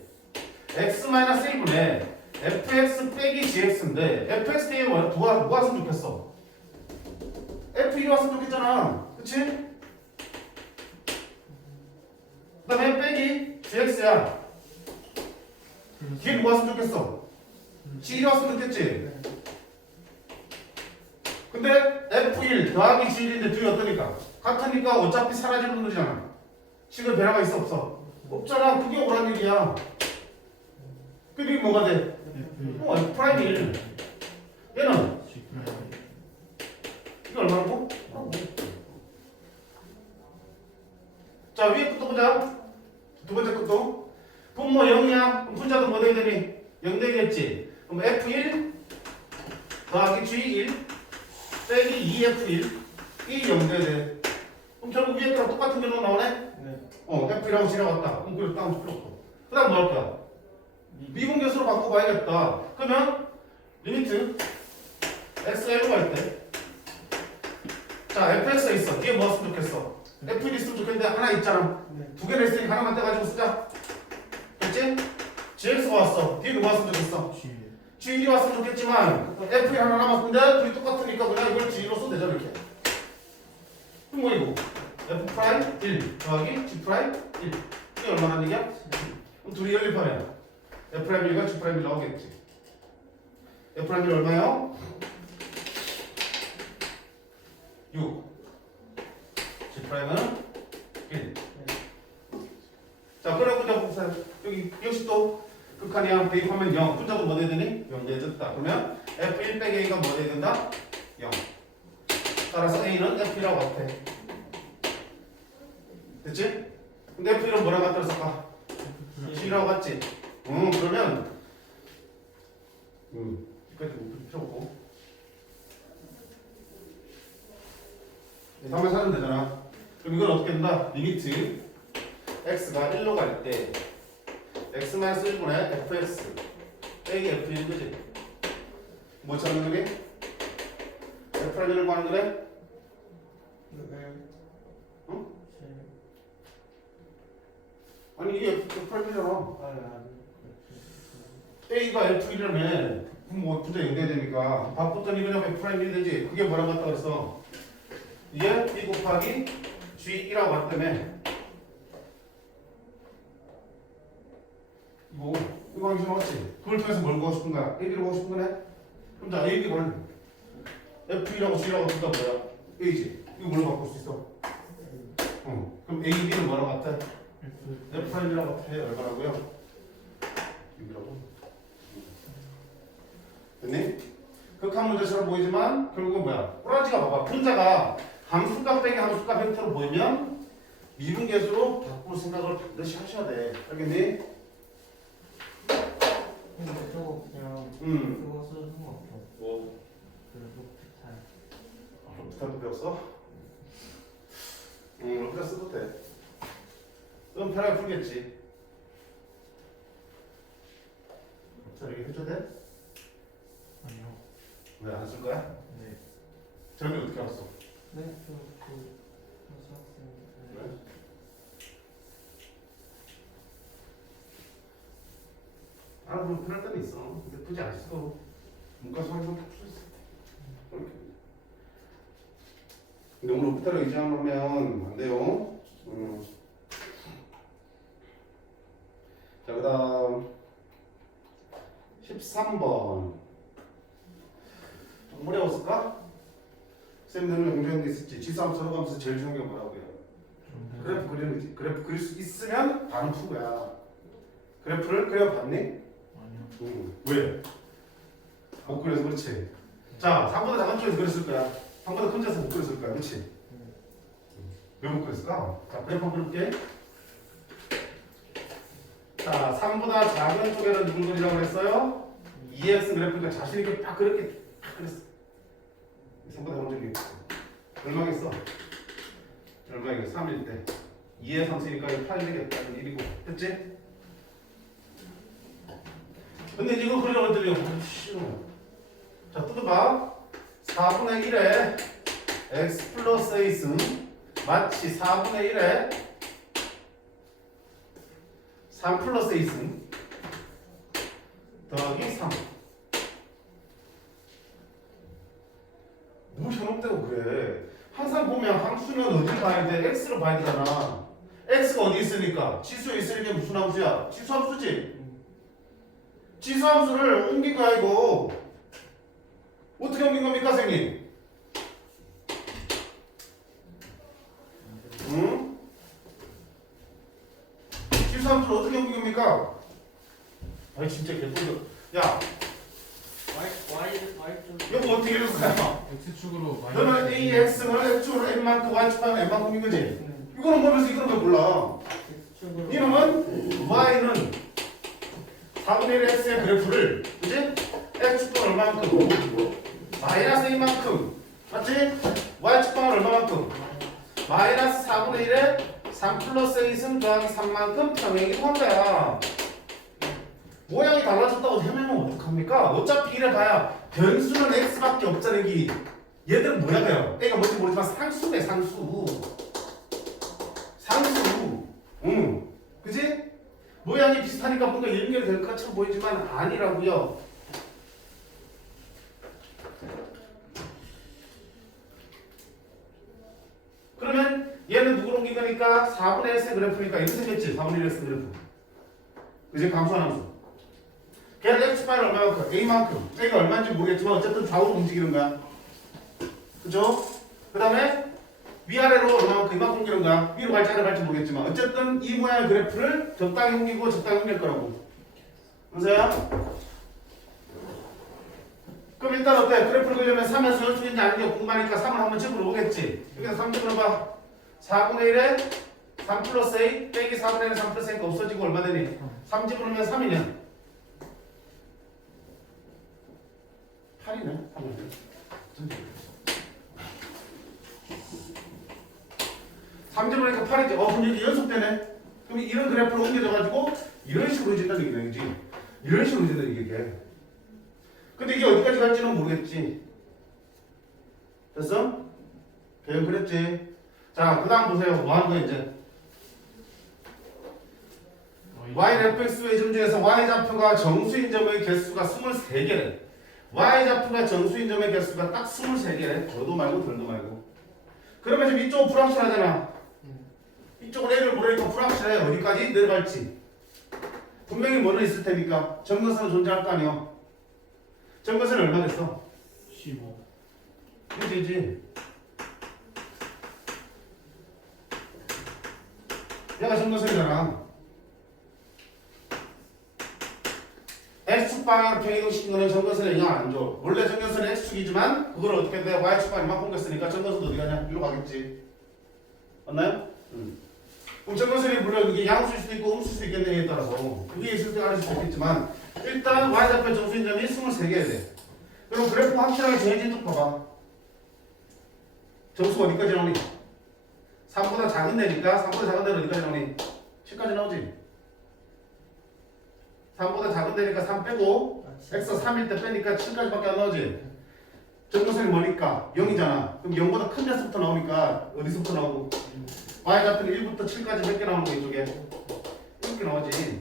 x-1분의 fx 빼기 gx인데 fx 대에 뭐 왔으면 좋겠어? f1이 왔으면 좋겠잖아. 그치? 그 다음에 빼기 gx야. 뒤에 뭐 왔으면 좋겠어? g1이 왔으면 좋겠지? 근데 F1 더하기 G1인데 뒤에 어떠니까? 같으니까 어차피 사라지는 놈이잖아. 식은 변화가 있어 없어? 없잖아. 그게 오란 얘기야. 그게 뭐가 돼? F'1. 얘는? 이거 얼마라고? 자 위에 것도 보자. 두 번째 것도 분모 0이야. 그럼 분자도 뭐 돼야 되니? 0 되겠지. 그럼 F1 더하기 G1 빼기 2F1 이 0 돼야 돼. 그럼 결국 위에 거랑 똑같은 결론 나오네? 네. F라고 지나갔다. 그럼 그걸 다운 필요 없고. 그 다음 뭐 할 거야? 미분계수로 바꿔봐야겠다. 그러면 리미트 x가 1로 갈 때. 자, fx가 있어. 뒤에 뭐 왔으면 좋겠어? f1 있으면 좋겠는데 하나 있잖아. 네. 두 개를 있으니까 하나만 떼가지고 쓰자. 됐지? gx가 왔어. 뒤에 누가 왔으면 좋겠어? g1이 왔으면 좋겠지만 f1 하나 남았는데 둘이 똑같으니까 그냥 이걸 g로 써도 되잖아 이렇게. 그럼 뭐 이거? f'1 더하기 g'1 이게 얼마나 얘기야? 그럼 둘이 연립하면 f'1과 g'1 나오겠지. f'1 얼마요? 6 G'은 1. 자, 그리고 이제 보세요. 여기 역시 또 극한이야. 대입하면 0. 분자도 뭐 돼야 되니? 0 돼졌다. 그러면 F1 빼기 A가 뭐 돼야 된다? 0. 따라서 A는 F1하고 같아. 됐지? 근데 F1은 뭐랑 같다 그랬을까? G라고 같지? 그러면 여기까지 못 펴고 다음에 사면 되잖아. 그럼 이건 어떻게 된다? 리미트 x가 1로 갈 때 x-1분의 fx 빼기 f1 그지? 뭐 찾는 거니? f1을 구하는 거네? 어? 아니 이게 f1이잖아. a가 f1이라며 뭐 분자 연결해야 되니까 바꿨더니 그냥 f'1이 되지. 그게 뭐라고 했다 그랬어? 이게 b 곱하기 g1이라고 했다며. 이거 하기 싫어봤지? 그걸 통해서 뭘 구하고 싶은 거야? AB를 구하고 싶은 거네? 그럼 자 AB를 F1하고 G라고 둘 다 뭐야? A지? 이거 뭘로 바꿀 수 있어? 그럼 AB는 뭐라고 같아? F'1이라고 같아. 얼마라고요? 6이라고? 됐니? 극한 문제처럼 보이지만 결국은 뭐야? 꼬라지가 봐봐. 분자가 함수값 빼기 함수값 형태로 보이면 미분계수로 바꿀 생각을 반드시 하셔야 돼. 알겠니? 근데 저거 그냥 그거 써도 상관없어. 뭐? 그리고 비탈. 로피탈도 배웠어? 로피탈 써도 돼. 그럼 편하게 풀겠지. 로피탈 얘기 해줘야 돼? 아니요. 왜 안 쓸 거야? 네. 저기 어떻게 알았어? 네, 그 수학생. 왜? 알아보면 편할 때는 있어. 근데 푸지 않았어. 문과 수학에서 다풀 수 있어. 너무 로피탈을 의지하면 안 돼요. 자, 그 다음 13번 좀 어려웠을까? 쌤들은 공부하는 게 있었지. 지수함수 들어가면서 제일 중요한 게 뭐라고요? 그래프 그리는 거지. 그래프 그릴 수 있으면 바로 푼 거야. 그래프를 그려봤니? 아니요. 왜? 못 그려서 그렇지. 자, 3보다 작은 쪽에서 그렸을 거야. 3보다 큰 쪽에서 못 그렸을 거야. 그렇지? 왜 못 그렸을까? 자, 그래프 한번 그려볼게. 자, 3보다 작은 쪽에는 누굴 그리라고 했어요? 2x 그래프니까 자신있게 딱 그렇게 딱 그렸어. 3보다 작은 쪽이 얼마겠어? 얼마겠어? 3일 때 2의 3쓰니까 8이 되겠다. 1이고 됐지? 근데 이거 그리려고 했더니 자, 뜯어봐. 4분의 1에 x 플러스 a승 마치 4분의 1에 3 플러스 a승 더하기 3. 뭐 현혹되고 그래. 항상 보면 함수는 어디를 봐야 돼? x를 봐야 되잖아. x가 어디 있으니까? 지수에 있으니까 무슨 함수야? 지수함수지? 지수함수를 옮긴 거야 이거. 어떻게 옮긴 겁니까 선생님? 응? 지수함수를 어떻게 옮긴 겁니까? 아니 진짜 개똥들. 야 Y 이거 어떻게 읽을 거야? X축으로 너는 AX를 X축으로 N만큼 Y축하면 N만큼인 거지? 이거는 모르면서 이거는 왜 몰라? 이놈은 Y는 4분의 1 X의 그래프를 그지? X축은 얼마만큼? 마이너스 2만큼 맞지? Y축은 얼마만큼? 마이너스 4분의 1에 3 플러스 A승 더하기 3만큼 평행이 한 거야. 모양이 달라졌다고 해명하면 어떡합니까? 어차피 이래 봐야 변수는 x밖에 없잖아. 여기 얘들은 뭐야 돼요? A가 뭔지 모르지만 상수네. 상수. 응, 그지? 모양이 비슷하니까 뭔가 연결될 것처럼 보이지만 아니라고요. 그러면 얘는 누구로 옮긴 거니까 4분의 1의 그래프니까 이렇게 생겼지. 4분의 1의 그래프. 그지? 감소하면서. 걔는 x파일 얼마만큼? a만큼. a가 얼마인지 모르겠지만 어쨌든 좌우로 움직이는 거야. 그죠? 그 다음에 위아래로 얼마만큼 이만큼 옮기는 거야. 위로 갈지 아래로 갈지 모르겠지만 어쨌든 이 모양의 그래프를 적당히 옮기고 적당히 옮길 거라고. 그래서요? 그럼 일단 어때? 그래프를 그리려면 3에서 연수인지 아닌지 궁금하니까 3을 한번 집어넣어보겠지. 여기서 3 집어넣어봐. 4분의 1에 3 플러스 A 빼기 4분의 1에 3 플러스 A가 없어지고 얼마 되니? 3 집어넣으면 3이냐? 8이네. 3 집어넣으니까 8이지. 그럼 여기 연속되네. 그럼 이런 그래프를 옮겨져가지고 이런 식으로 해진다는 얘기네. 그지? 이런 식으로 해진다는 얘기게. 근데 이게 어디까지 갈지는 모르겠지. 됐어? 그냥 그랬지. 자, 그 다음 보세요. 뭐 하는 거야, 이제? yfx의 점 중에서 y좌표가 정수인 점의 개수가 23개래. y좌표가 정수인 점의 개수가 딱 23개래. 더도 말고 덜도 말고. 그러면 지금 이쪽은 불확실하잖아. 이쪽은 A를 모르니까 불확실해. 어디까지 내려갈지. 분명히 뭐는 있을 테니까. 정근선은 존재할 거 아니야. 정근선은 얼마 됐어? 15. 그지? 얘가 정근선이잖아. X축 방향으로 평행이동시킨 거는 정근선에 영향 안 줘. 원래 정근선은 X축이지만 그걸 어떻게 돼? Y축 방향만 옮겼으니까 정근선도 어디 가냐? 이리로 가겠지. 맞나요? 그럼 정근선이 물론 이게 양수일 수도 있고 음수일 수도 있겠네에 따라서 그게 있을 때 아닐 수도 있겠지만 일단 Y좌표 정수인 점이 23개야 돼. 그럼 그래프 확실하게 정해진 쪽 봐봐. 점수가 어디까지 나오니? 3보다 작은 데니까 3보다 작은 데는 어디까지 나오니? 7까지 나오지? 3보다 작은 데니까 3 빼고 x 3일 때 빼니까 7까지밖에 안 나오지? 정근선이 뭐니까? 0이잖아. 그럼 0보다 큰 데서부터 나오니까 어디서부터 나오고? y좌표는 1부터 7까지 몇 개 나오는 거 이쪽에? 이렇게 나오지.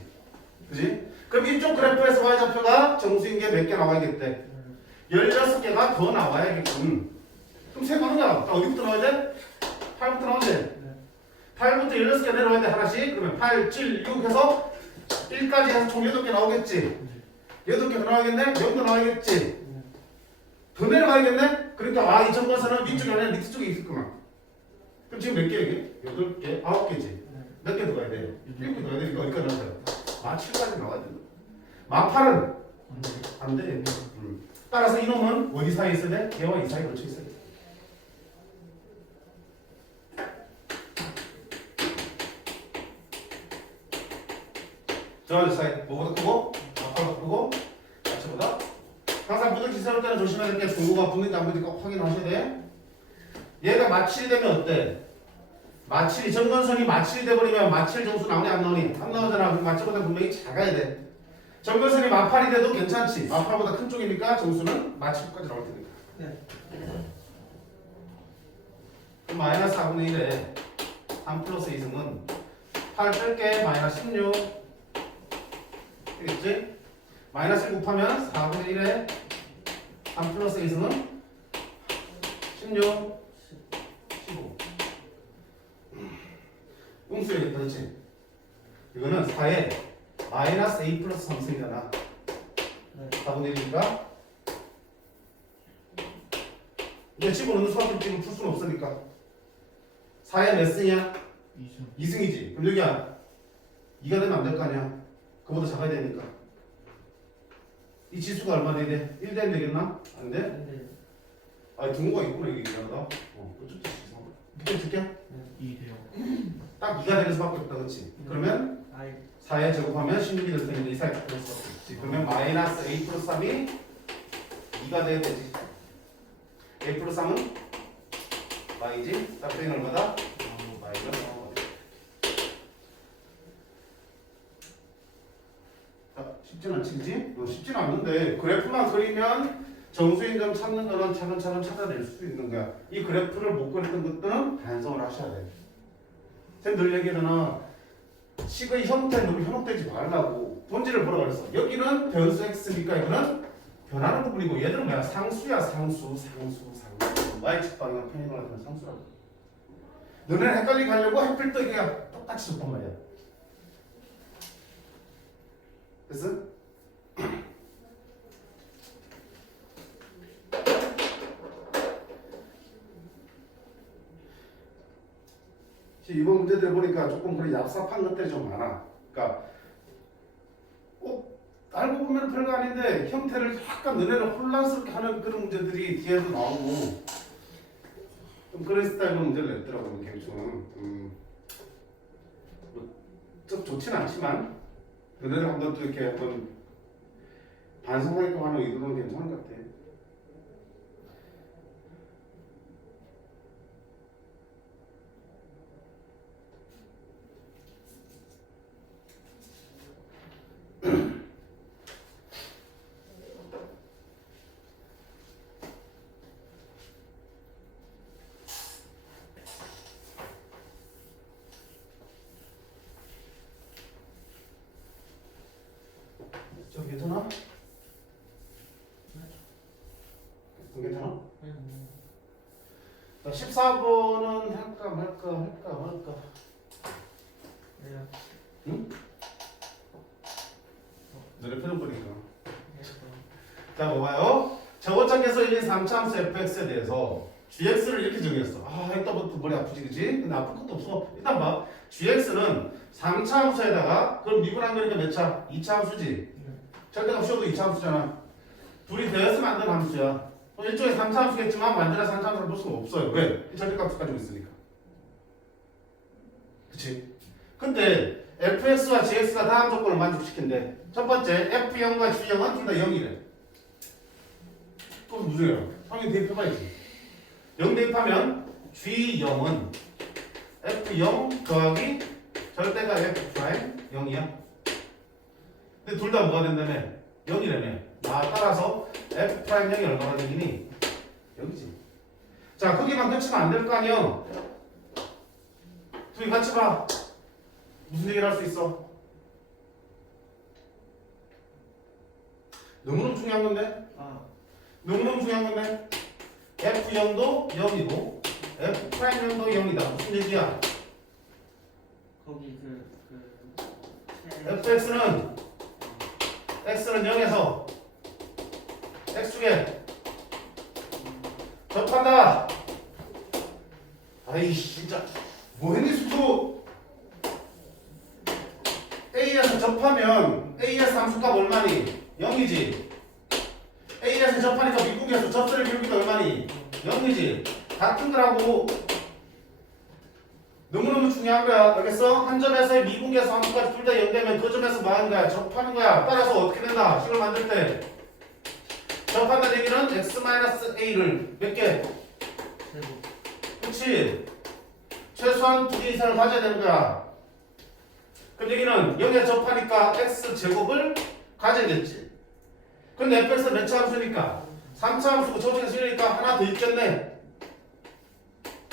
그지? 그럼 이쪽 그래프에서 y좌표가 정수인 게 몇 개 나와야겠대? 16개가 더 나와야겠군. 그럼 세거는야 어디부터 나와야 돼? 8부터 나오지? 8부터 16개 내려와야 돼 하나씩. 그러면 8, 7, 6 해서 1까지 해서 총 8개 나오겠지? 8개 더 나와야겠네? 0도 나와야겠지? 더 내려가야겠네? 그러니까 이 정관선은 위쪽이 아니라 밑에 쪽에 있었구나. 그럼 지금 몇 개 이게? 8개? 9개지? 몇 개 더 가야 돼? 7개 더 가야 되니까 어디까지 나와요? 7까지 나와야 된다. 8은 안 돼. 따라서 이놈은 어디 사이에 있어야 돼? 얘와 이 사이에 걸쳐 있어야 돼. 저 사이 뭐보다 크고? 마파보다 크고? 자체보다? 항상 부등식 세울 때는 조심해야 될 게 분모가 붙는지 안 붙는지 꼭 확인하셔야 돼. 얘가 마칠이 되면 어때? 마칠이 정근선이 마칠이 돼버리면 마칠 정수 나오니 안 나오니? 안 나오잖아. 그럼 마칠보다 분명히 작아야 돼. 정근선이 마팔이 돼도 괜찮지. 마팔보다 큰 쪽이니까 정수는 마칠까지 나올 테니까. 그럼 마이너스 4분의 1에 3 플러스 2승은 8 뺄게 마이너스 16 되겠지? 마이너스 1 곱하면 4분의 1에 3 플러스 2승은 16 15 음수여야겠다. 그렇지? 이거는 4에 마이너스 A 플러스 3승이잖아. 4분의 1이니까 이제 집어넣는 수학적 지금 풀 수는 없으니까 4에 몇 승이야? 2승. 2승이지. 그럼 여기야 2가 되면 안 될 거 아니야. 그보다 작아야 되니까 이 지수가 얼마 돼야 돼? 1 되면 되겠나? 안 돼? 등호가 있구나. 이게 이상하다. 어쩌지? 밑에 줄게. 2 돼요. 딱 2가 되는 수밖에 없다. 그렇지? 그러면 4에 제곱하면 16이 될 텐데 이 사이에 될 수밖에 없지. 그러면 마이너스 A 플러스 3이 2가 돼야 되지. A 플러스 3은 y지? 짝대기는 얼마다? 마이너스 3. 식이지? 쉽지는 않는데 그래프만 그리면 정수인 점 찾는 거는 차근차근 찾아낼 수 있는 거야. 이 그래프를 못 그렸던 것들은 반성을 하셔야 돼. 쌤 늘 얘기하잖아. 식의 형태에 너무 현혹되지 말라고. 본질을 보라 그랬어. 여기는 변수 x니까 이거는 변하는 부분이고 얘들은 뭐야? 상수야. 상수. y축 방향 편의점 같은 상수라고. 너네 헷갈리게 하려고 햇빛도 이게 똑같이 줬단 말이야. 됐어? 이번 문제들 보니까 조금 그런 얍삽한 것들이 좀 많아. 그러니까 알고 보면 별거 아닌데 형태를 약간 너네를 혼란스럽게 하는 그런 문제들이 뒤에도 나오고 좀 그런 스타일로 문제를 냈더라고. 경충은 좀 좋진 않지만 너네를 한번 또 이렇게 한번 반성하게끔 하는 의도는 괜찮은 것 같아. 좀 괜찮아? 괜찮아? 14번은 할까 말까. 왜요? 응? 너네 표정 보니까. 그래서 자, 뭐봐요? 저거짝에서 이제 3차함수 fx에 대해서 gx를 이렇게 정했어. 이따부터 머리 아프지, 그지? 근데 아플 것도 없어. 일단 봐. gx는 3차함수에다가 그럼 미분한 거니까 몇 차? 2차함수지. 절대값 씌워도 2차함수잖아. 둘이 되어서 만든 함수야. 일종의 3차함수겠지만 완전한 3차함수를 볼 수가 없어요. 왜? 절대값을 가지고 있으니까. 그치? 근데 fx와 gx가 다음 조건을 만족시킨대. 첫 번째, f0과 g0은 둘 다 0이래. 그럼 무슨이야? 형이 대입해봐야지. 0 대입하면 g0은 f0 더하기 절대가 f' 0이야. 근데 둘 다 뭐가 된다며? 0이라며. 따라서 f'0이 얼마나 되기니? 0이지. 자, 크기만 끝이면 안 될 거 아니야? 둘이 같이 봐. 무슨 얘기를 할 수 있어? 너무너무 중요한 건데? 너무너무 중요한 건데? f0도 0이고 f'0도 0이다. 무슨 얘기야? 거기 fx는 x는 0에서 x축에 접한다. 아이씨 진짜 뭐했니 수투. A에서 접하면 A에서 함수값 얼마니? 0이지. A에서 접하니까 미국에서 접선의 비율비가 얼마니? 0이지. 같은 거라고. 너무너무 중요한 거야. 알겠어? 한 점에서의 미분계에서 함수까지 둘 다 0 되면 그 점에서 뭐 하는 거야? 접하는 거야. 따라서 어떻게 된다? 식을 만들 때 접한다는 얘기는 x-a를 몇 개? 그렇지. 최소한 2개 이상을 가져야 되는 거야. 그 얘기는 0에 접하니까 x제곱을 가져야겠지. 근데 fx가 몇 차 함수니까? 3차 함수고 저쪽에 쓰니까 하나 더 있겠네.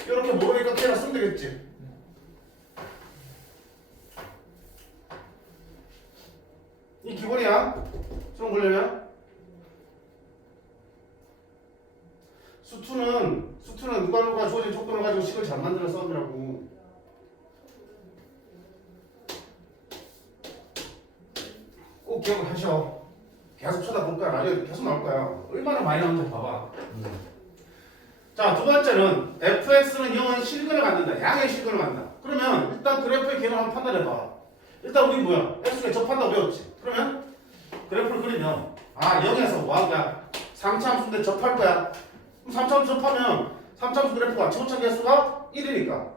이렇게 모르니까 k라 쓰면 되겠지. 이 기본이야. 수능 보려면 수투는 누가 주어진 조건을 가지고 식을 잘 만들어 써더라고. 꼭 기억을 하셔. 계속 쳐다볼 거야. 나중에 계속 나올 거야. 얼마나 많이 나오는지 봐봐. 자, 두 번째는 fx는 0은 실근을 갖는다. 양의 실근을 갖는다. 그러면 일단 그래프의 개념을 한번 판단해봐. 일단 우리 뭐야? x에 접한다고 배웠지. 그러면 그래프를 그리면 0에서 뭐 하는 거야? 3차 함수인데 접할 거야. 그럼 3차 함수 접하면 3차 함수 그래프가 최고차 개수가 1이니까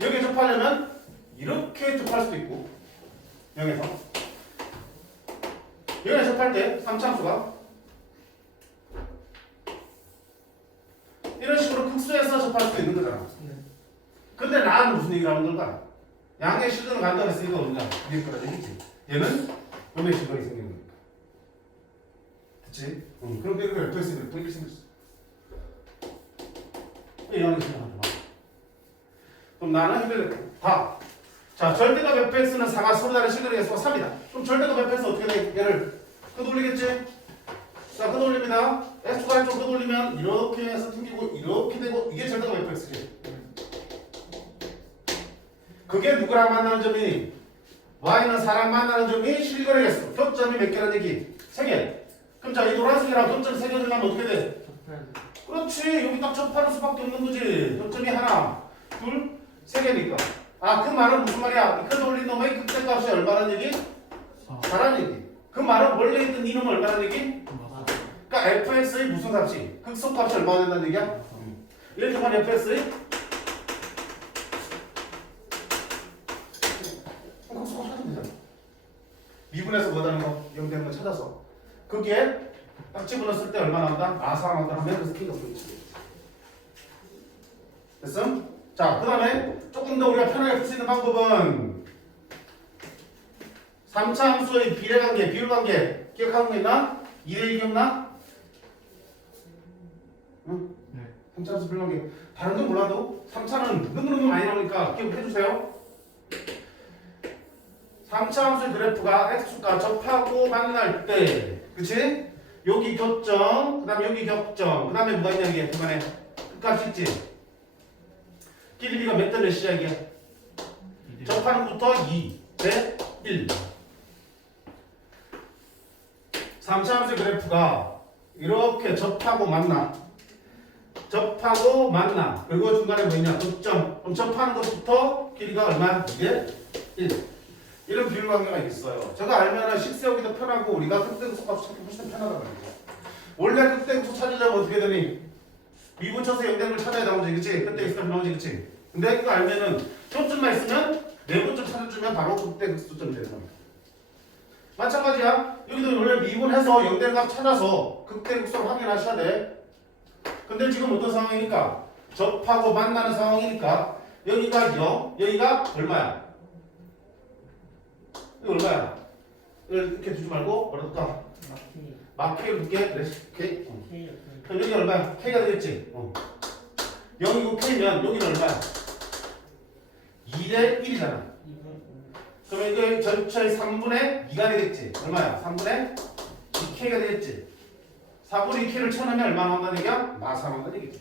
여기에 접하려면 이렇게 접할 수도 있고 0에서 여기에 접할 때 3차 함수가 이런 식으로 극수에서 접할 수도 있는 거잖아. 근데 나는 무슨 얘기를 하는 걸까? 양의 실근을 간다고 했으니까 어디냐? 위에 거라 얘기지. 얘는 음의 실근이 생기는 거야. 그치? 그렇게 fx 그래프 이렇게 생겼어. 이런 식으로 하는 거야. 그럼 나는 해결했고 다. 자, 절대값 fx는 4가 서로 다른 실근의 개수가 3이다. 그럼 절대값 fx는 어떻게 돼? 얘를 끄돌리겠지? 자, 끄돌립니다. x가 한쪽 끄돌리면 이렇게 해서 튕기고 이렇게 되고 이게 절대값 fx지. 그게 누구랑 만나는 점이니? y는 4랑 만나는 점이 실근의 개수. 교점이 몇 개라는 얘기? 3개. 그럼 자, 이 노란색이랑 교점 3개 들어가면 어떻게 돼? 그렇지. 여기 딱 접하는 수밖에 없는 거지. 교점이 하나, 둘, 3개니까. 아, 그 말은 무슨 말이야? 그 돌린 놈의 극대값이 얼마라는 얘기? 4라는 얘기. 그 말은 원래 있던 이놈은 얼마라는 얘기? 그러니까 fx의 무슨 값이? 극소값이 얼마나 된다는 얘기야? 이렇게 하면 fx의 극소값 찾으면 되잖아. 미분에서 뭐다는 거? 0 되는 거 찾아서 거기에 딱 집어넣었을 때 얼마 나온다? 아4 나온다 하면 그래서 k가 소리치. 됐어? 자, 그 다음에 조금 더 우리가 편하게 풀 수 있는 방법은 3차 함수의 비례관계, 비율관계 기억하는 거 있나? 2대1 기억나? 응? 네. 3차 함수 비율관계 다른 건 몰라도 3차는 너무너무 많이 나오니까 기억해주세요. 3차 함수의 그래프가 x축과 접하고 만날 때 그치? 여기 교점, 그 다음에 여기 격점, 그 다음에 뭐가 있냐 이게 중간에 끝값이 있지? 길이가 몇 대 몇이야 이게? 접하는 것부터 2 대 1. 3차 함수의 그래프가 이렇게 접하고 만나. 접하고 만나. 그리고 중간에 뭐 있냐? 격점. 그럼 접하는 것부터 길이가 얼마? 이게 1. 이런 비율 관계가 있어요. 제가 알면은 식 세우기도 편하고 우리가 극대극소 값을 찾기 훨씬 편하단 말이죠. 원래 극대극소 찾으려면 어떻게 되니? 미분 쳐서 0 되는 걸 찾아야 나오지, 그치? 극대극소값이 나오지, 그치? 근데 이거 알면은 교점만 있으면 내분점 찾아주면 바로 극대극소점이 되는 겁니다. 마찬가지야. 여기도 원래 미분해서 0 되는 값 찾아서 극대극소를 확인하셔야 돼. 근데 지금 어떤 상황이니까? 접하고 만나는 상황이니까 여기가 0, 여기가 얼마야? 이거 얼마야? 이렇게 두지 말고 뭐라 둘까? 마케를 둘게. 이렇게. 그럼 여기 얼마야? K가 되겠지? 0이고 K면 여기는 얼마야? 2대 1이잖아. 그러면 이게 전체의 3분의 2가 되겠지? 얼마야? 3분의 2K가 되겠지? 4분의 2K를 쳐내면 얼마 나온다는 얘기야? 마4 나온다는 얘기지.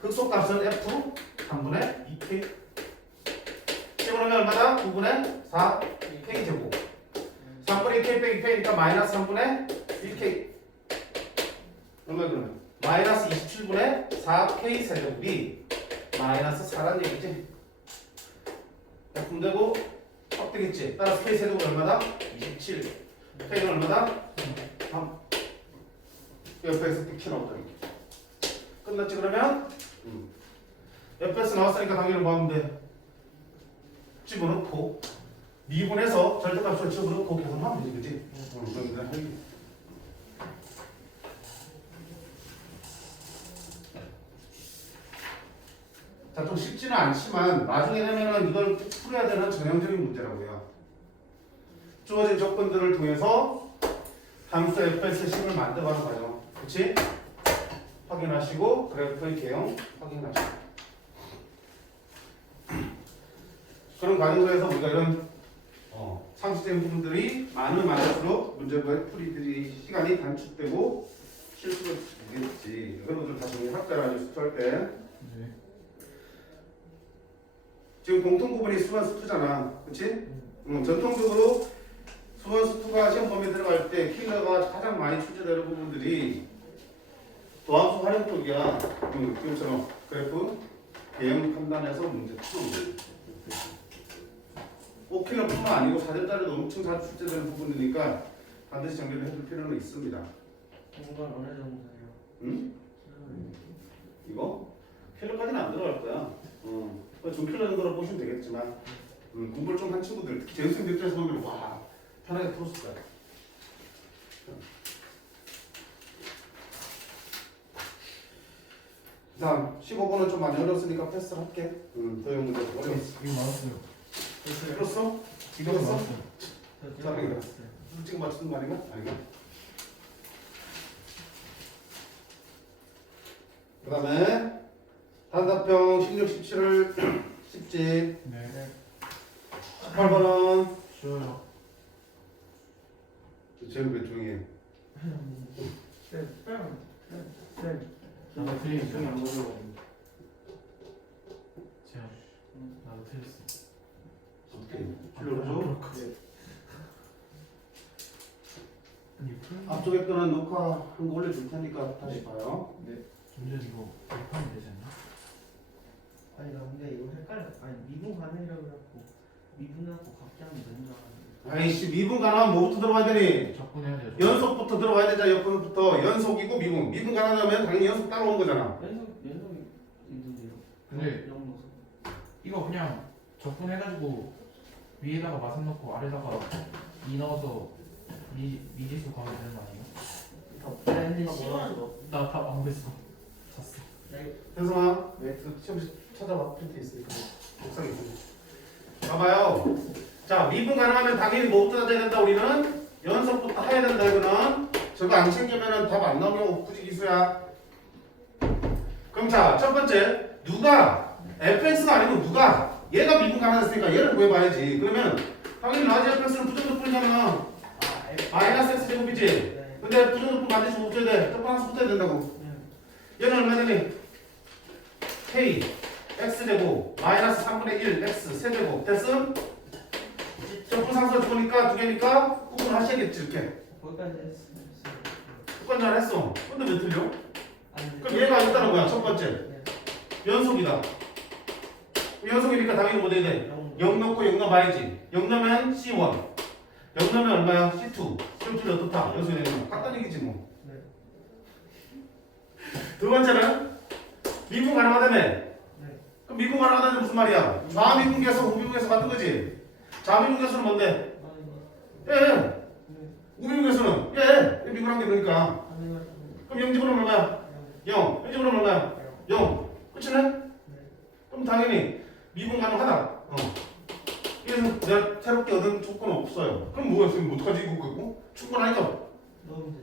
극소값은 F 3분의 2K. 집어넣으면 얼마다? 9분의 4 K 제곱. 3분의 2K 빼기 K니까 마이너스 3분의 1K. 얼마 그러면? 마이너스 27분의 4K 세제곱이 마이너스 4라는 얘기지. 약분되고 확 되겠지. 따라서 K 세제곱은 얼마다? 27. K는 얼마다? 3. 옆에서 키 나왔다. 끝났지 그러면? 옆에서 나왔으니까 당연히 뭐 하면 돼? 집어넣고 미분해서 절대값을 집어넣고 계산하면 되지, 그지? 자, 좀 쉽지는 않지만 나중에 되면은 이걸 꼭 풀어야 되는 전형적인 문제라고요. 주어진 조건들을 통해서 함수 fx의 식을 만들어가는 과정, 그렇지? 확인하시고 그래프의 개형 확인하시고. 그런 과정에서 우리가 이런 상수적인 부분들이 많으면 많을수록 문제의 풀이들이 시간이 단축되고 실수가 되겠지. 이런 것들 다 정리할까요? 수투할 때. 네. 지금 공통 부분이 수원 수투잖아, 그렇지? 전통적으로 수원 수투가 시험 범위에 들어갈 때 킬러가 가장 많이 출제되는 부분들이 도함수 활용 쪽이야. 지금처럼 그래프 개형 판단해서 문제 푸는 거. 꼭 킬러뿐만 아니고 4점짜리도 엄청 자주 출제되는 부분이니까 반드시 정리를 해둘 필요는 있습니다. 이건 어느 정도예요? 응? 이거? 킬러까지는 안 들어갈 거야. 좀 킬러는 거로 보시면 되겠지만 공부를 좀 한 친구들, 특히 재수생들 입장에서 보면 와 편하게 풀었을 거야. 다음 15번은 좀 많이 어려웠으니까 패스를 할게. 도형 문제 어려웠어. 이거 나왔어요. 풀었어? 이거 풀었어? 나왔어요. 자, 솔직히 맞추는 거 아닌가? 아닌가? 그 다음에 단답형 16, 17을 쉽지. 네. 18번은 쉬워요. 쟤는 왜 조용히 해? 나도 중에 틀리죠. 안 보여가지고. 제가 나도 틀렸어. 오케이. 필요하죠? 아니 풀. 앞쪽에 거는 녹화한 거 올려줄 테니까 다시 봐요. 점점 이거 발판이 되지 않나? 아니 나 근데 이거 헷갈려. 아니 미분 가능이라고 해갖고 미분하고 각기 하면 되는 줄 알았는데. 아이씨, 미분 가능하면 뭐부터 들어가야 되니? 적분해야 돼요. 연속부터 들어가야 되잖아. 옆부터 연속이고 미분. 미분 가능하면 당연히 연속 따라온 거잖아. 연속이 있는데요. 근데 영 넣어서. 이거 그냥 적분해가지고 위에다가 마산 넣고 아래다가 2 넣어서 미지수 가면 되는 거 아니에요? 근데 시간 나 다 안 됐어. 잤어. 현성아, 시험 찾아봐. 프린트 있으니까. 책상에 있으니까. 봐봐요. 자, 미분 가능하면 당연히 뭐부터 해야 된다. 우리는 연속부터 해야 된다. 이거는 저거 안 챙기면은 답 안 나오면 굳이 기수야. 그럼 자, 첫 번째 누가 fx가 아니고 누가 얘가 미분 가능했으니까 얘를 구해봐야지. 그러면 당연히 라지 fx는 부정적분이잖아. 마이너스 x 제곱이지. 네. 근데 부정적분 반드시 못 줘야 돼. 또 하나씩 붙어야 된다고. 얘는 얼마 되니? k x 제곱 마이너스 3분의 1 x 세제곱 됐음? 적분상수 주니까 두 개니까 구분하셔야겠지 이렇게. 거기까지 했어요. 똑같이 잘 했어. 근데 왜 틀려? 아니, 그럼 얘가 있다는 거야. 첫 번째 네. 연속이다. 연속이니까 당연히 뭐 돼야 돼? 영. 0 넣고 0 넣어봐야지. 0 넣으면 C1 0 넣으면 얼마야? C2 C2는 어떻다? 연속이 되는 거 간단한 얘기지 뭐. 네. 두 번째는 미분 가능하다며. 네. 그럼 미분 가능하다는 무슨 말이야? 좌미분계에서 우미분계에서 만든 거지. 좌미분계수는 뭔데? 아니, 예. 네. 우미분계수는 예. 미분한 게 그러니까. 가능하죠. 그럼 0 집어넣으면 얼마야? 0. 1 집어넣으면 얼마야? 0. 끝이네? 네. 그럼 당연히 미분 가능하다. 그래서 내가 새롭게 얻은 조건은 없어요. 그럼 뭐가 있으면 어떡하지? 이거 있고 충분하니까 넣으면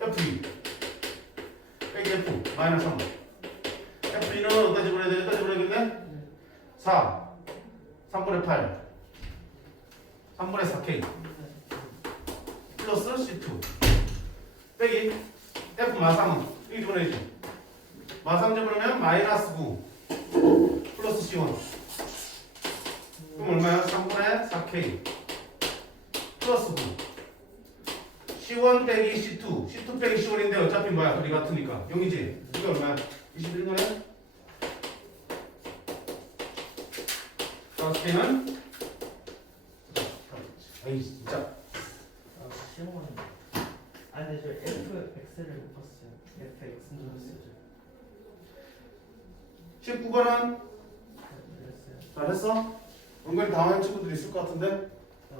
되죠. F2 빼기 F 마이너스 3 F2는 어디까지 보내야 돼? 여기까지 보내야겠네? 네. 4 3분의 8 3분의 4K 플러스 C2 빼기 F 마삼은 여기 집어넣어야지. 마삼 집어넣으면 마이너스 9 플러스 C1 그럼 얼마야? 3분의 4K 플러스 9 C1 빼기 C2 C2 빼기 C1인데 어차피 뭐야? 둘이 같으니까 0이지? 이게 얼마야? 21이네? 플러스 K는? 에이 진짜 아, 시험만. 아, 근데 저 FX를 못 봤어요. FX인 줄 알았어요. 19번은? 그랬어요. 잘했어? 은근히 당황한 친구들이 있을 것 같은데?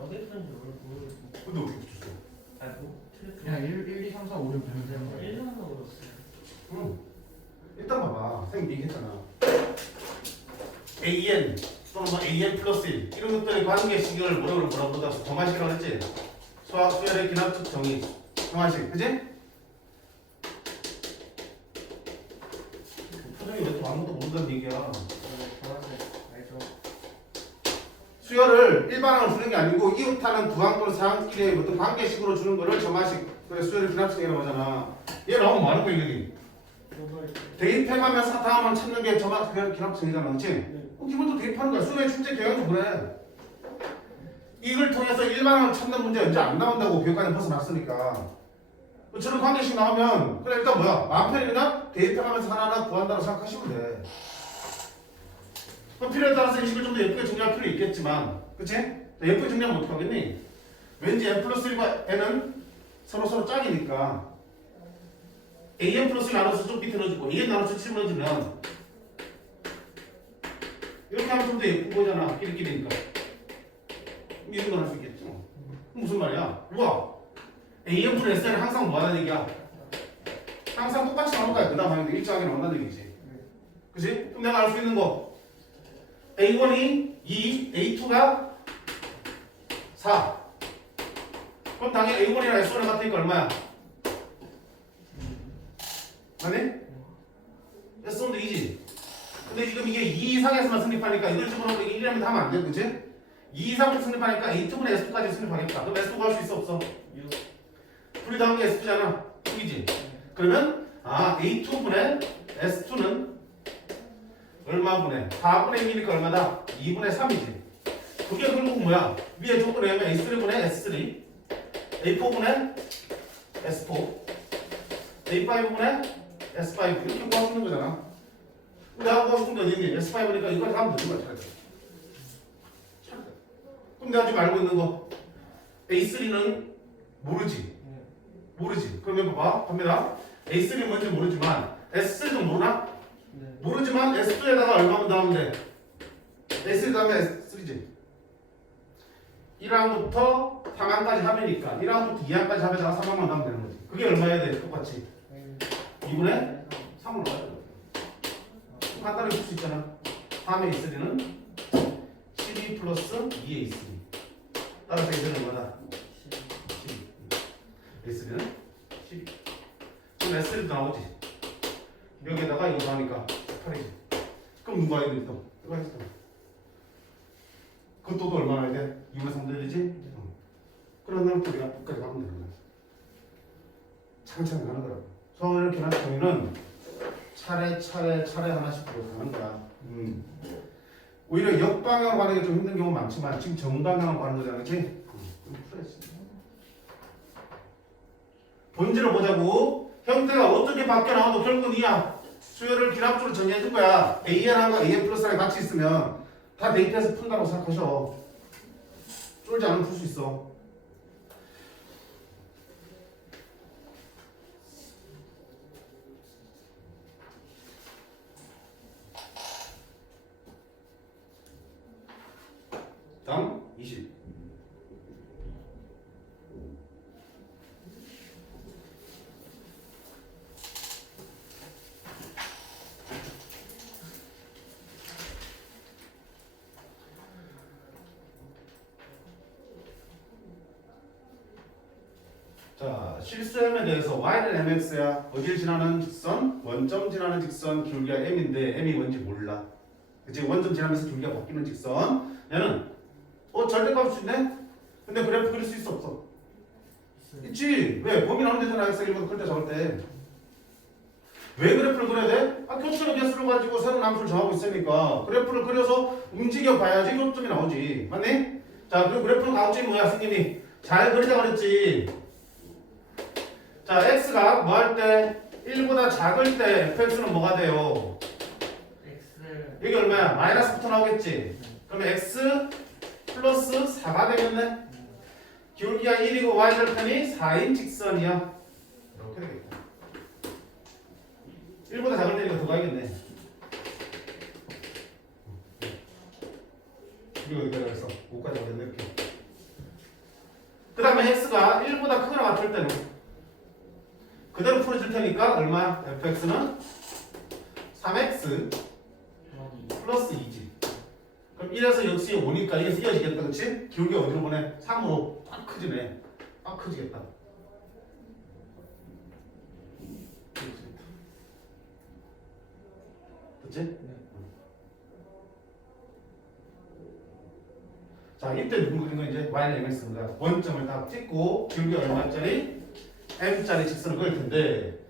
어디 있는지 모르겠고. 근데 어떻게 붙였어? 아, 뭐 틀렸죠. 그냥 1, 2, 3, 4, 5, 6 되면 되는 거예요. 1년 하나 어렸어요. 응. 일단 봐봐. 선생님 얘기했잖아. AN 또는 뭐 AN 플러스 1 이런 것들의 관계식을 뭐라 부르다 정화식이라고 했지? 수열의 기납적 정의 정화식 그지? 표정이 왜 또 아무것도 모른다는 얘기야. 보라색 알죠? 수열을 일반항으로 주는 게 아니고 이웃하는 두항 또는 사항끼리의 어떤 관계식으로 주는 거를 정화식 그래 수열의 기납식이라고 하잖아. 얘 나오면 뭐 하는 거야 이게? 대입해가면서 사탕하면 찾는 게 기납성이잖아, 그렇지? 기본적으로 대입하는 거야. 수능의 출제 경향도 그래. 이걸 통해서 일반항을 찾는 문제 언제 안 나온다고 교육관에 벗어났으니까. 저런 관계식 나오면 그래 일단 뭐야? 마음 편히 그냥 대입해가면서 하나하나 구한다고 생각하시면 돼. 그럼 필요에 따라서 이 식을 좀 더 예쁘게 정리할 필요 있겠지만, 그렇지? 예쁘게 정리하면 어떻게 하겠니? 왠지 n 플러스 1과 n은 서로 짝이니까 an 플러스 1 나눠서 좀 밑에 넣어주고 an 나눠서 7 넣어주면 이렇게 하면 좀 더 예쁜 거잖아. 끼리끼리니까. 이런 건 할 수 있겠죠. 그럼 무슨 말이야? 우와! an 플러스 n은 항상 뭐 하는 얘기야? 항상 똑같이 나올 거야. 그 다음 하는데 일정하게 나온다는 얘기지. 그치? 그럼 내가 알 수 있는 거 A1이 2, A2가 4 그럼 당연히 A1이랑 S1을 같으니까 얼마야? 아니? S온도 2지. 근데 지금 이게 2 이상에서만 승립하니까 이걸 집어넣고 이게 1이라면 하면 안 돼, 그치? 2 이상부터 승립하니까 A2분의 S2까지 승립하겠다. 그럼 S2 구할 수 있어, 없어? 6. 분리당한 게 S2잖아. 6이지. 그러면 A2분의 S2는 얼마분의? 4분의 1이니까 얼마다? 2분의 3이지. 그게 결국 뭐야? 위에 조건에 하면 A3분의 S3, A4분의 S4, A5분의 S5 이렇게 구할 수 있는 거잖아. 내가 구할 수 있는 게 어디 있니? S5니까 이걸 다 하면 되는 거야. 그럼 내가 지금 알고 있는 거 A3는 모르지. 모르지. 그러면 봐봐. 갑니다. A3는 뭔지 모르지만 S3는 모르나? 네. 모르지만 S2에다가 얼마만 더하면 돼? S3 다음에 S3지. 1항부터 3항까지 합이니까 1항부터 2항까지 합에다가 3항만 하면 되는 거지. 그게 얼마여야 돼? 똑같이 2분의 3으로 가야 돼. 간단하게 쓸 수 있잖아. 다음에 A3는 12 플러스 2A3. 따라서 A3는 얼마다? 12. A3는 12. 그럼 S3도 나오지. 여기에다가 이거 하니까 8이지. 그럼 누가 해야 돼? 또 누가 했어? 그것도 또 얼마나 해야 돼? 2분의 3 되지? 그러면 또 우리가 끝까지 가면 되는 거야. 차근차근 가는 거라고. 처음에 이렇게 하는 경우는 차례 하나씩 가는 거야. 오히려 역방향으로 가는 게 좀 힘든 경우 많지만 지금 정방향으로 가는 거잖아, 그렇지? 본질을 보자고. 형태가 어떻게 바뀌어 나와도 결국은 이야. 수열을 기납적으로 정리해준 거야. AN하고 AN 플러스랑 같이 있으면 다 대입해서 푼다고 생각하셔. 쫄지 않으면 풀 수 있어. 다음 20. 자, 실수함에 대해서 y는 mx야. 어딜 지나는 직선? 원점 지나는 직선 기울기가 m인데 m이 뭔지 몰라. 그치? 원점 지나면서 기울기가 바뀌는 직선. 얘는 절대값일 수 있네? 근데 그래프 그릴 수 있어 없어? 있지. 왜? 범위 나오는 데서 x 1보다 클 때 잡을 때. 왜 그래프를 그려야 돼? 교점의 개수를 가지고 새로운 함수를 정하고 있으니까 그래프를 그려서 움직여 봐야지 교점이 나오지. 맞니? 자, 그리고 그래프는 가급적이 뭐야? 선생님이 잘 그리자 그랬지. 자, x가 뭐 할 때? 1보다 작을 때 fx는 뭐가 돼요? X. 이게 얼마야? 마이너스부터 나오겠지? 그러면 x 플러스 4가 되겠네? 기울기가 1이고 y절편이 4인 직선이야. 이렇게 되겠다. 1보다 작을 때니까 더 가야겠네. 이거 여기다가 해서 5까지 가겠네 이렇게. 그 다음에 x가 1보다 크거나 같을 때는 그대로 풀어줄 테니까 얼마? fx는 3x 플러스 2지. 그럼 1에서 역시 5니까 이게 쓰여지겠다, 그치? 기울기 어디로 보내? 3으로 딱 커지네. 딱 커지겠다. 됐지? 네. 자, 이때 누구 그린 거 이제 y는 mx입니다. 원점을 딱 찍고 기울기 얼마짜리? m짜리 직선을 그릴 텐데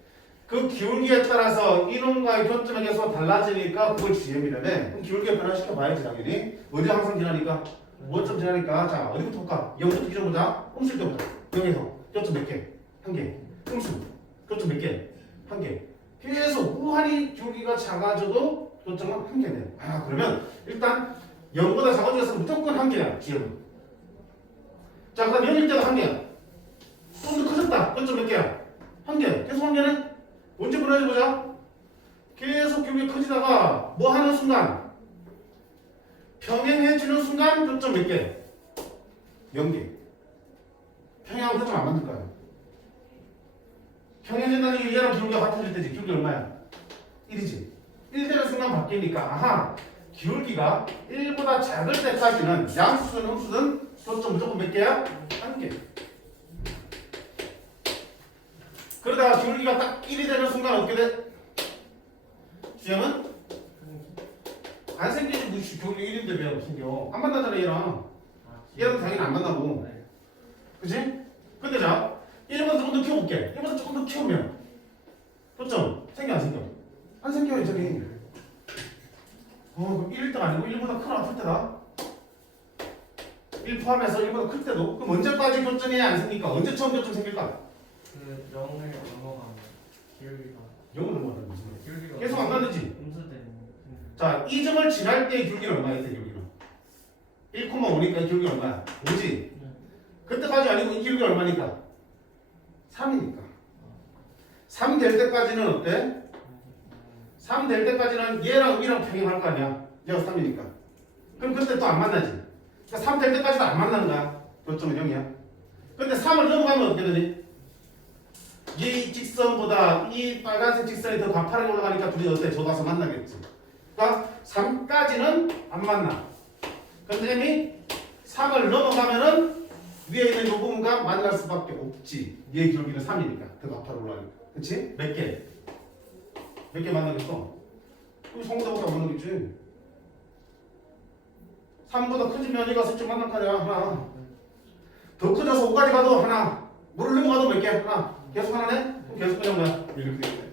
그 기울기에 따라서 이놈과의 교점의 개수가 달라지니까 그걸 gm이라며. 그럼 기울기에 변화시켜 봐야지 당연히. 어디 항상 지나니까? 원점 지나니까. 자, 어디부터 볼까? 0부터 기준보자. 음수일 때보자. 0에서 교점 몇 개? 한 개. 음수 교점 몇 개? 한 개. 계속 무한히 기울기가 작아져도 교점은 한 개네. 아, 그러면 일단 0보다 작아져서 무조건 한 개야, gm은. 자, 그다음 0일 때가 한 개야. 좀 더 커졌다. 교점 몇 개야? 한 개. 계속 한 개네? 언제 보내줘 보자. 계속 기울기 커지다가 뭐 하는 순간 평행해지는 순간 교점 몇 개? 0개. 평행하고 교점 안 맞을 거야. 평행해진다는 게 얘랑 기울기가 같아질 때지. 기울기 얼마야? 1이지. 1 되는 순간 바뀌니까 아하, 기울기가 1보다 작을 때까지는 양수든 음수든 교점 무조건 몇 개야? 한 개. 그러다가 기울기가 딱 1이 되는 순간 어떻게 돼? GM은 안 생기지. 뭐 교육 1인데 왜 생겨? 안 만나잖아 얘랑. 얘랑 당연히 안 만나고. 네. 그치? 근데 자 1번 조금 더 키워볼게. 1번 조금 더 키우면 초점 생겨 안 생겨? 안 생겨요 저기. 그럼 1등 아니고 1보다 크나 클 때다. 1 포함해서 1보다 클 때도. 그럼 언제까지 교점이 안 생길까? 언제 처음 교점 생길까? 그 0을 넘어가면 기울기가 0을 넘어가는 무슨 말이야? 기울기가 계속 안 가는지. 음수되는 자, 이 점을 지날 때의 기울기는 얼마야? 이 기울기는 1,5니까 이 기울기 얼마야? 5지? 그때까지 아니고 이 기울기 얼마니까? 3이니까 3 될 때까지는 어때? 3 될 때까지는 얘랑 위랑 평행할 거 아니야. 얘가 3이니까. 그럼 그때 또 안 만나지. 그러니까 3 될 때까지도 안 만나는 거야. 교점은 0이야. 근데 3을 넘어가면 어떻게 되니? 이 직선보다 이 빨간색 직선이 더 가파르게 올라가니까 둘이 어때? 좁아서 만나겠지. 그러니까 3까지는 안 만나. 근데 이미 3을 넘어가면은 위에 있는 이 부분과 만날 수밖에 없지. 얘의 기울기는 3이니까 더 가파르게 올라가니까. 그치? 몇 개? 몇 개 만나겠어? 우리 성보다보다 안 만나겠지. 3보다 큰 집 연이가 슬쩍 만날 거 아니야. 하나. 더 커져서 5까지 가도 하나. 물을 넘어가도 몇 개? 하나. 계속 하나네? 그럼 계속 그냥 뭐야? 이렇게 되겠네.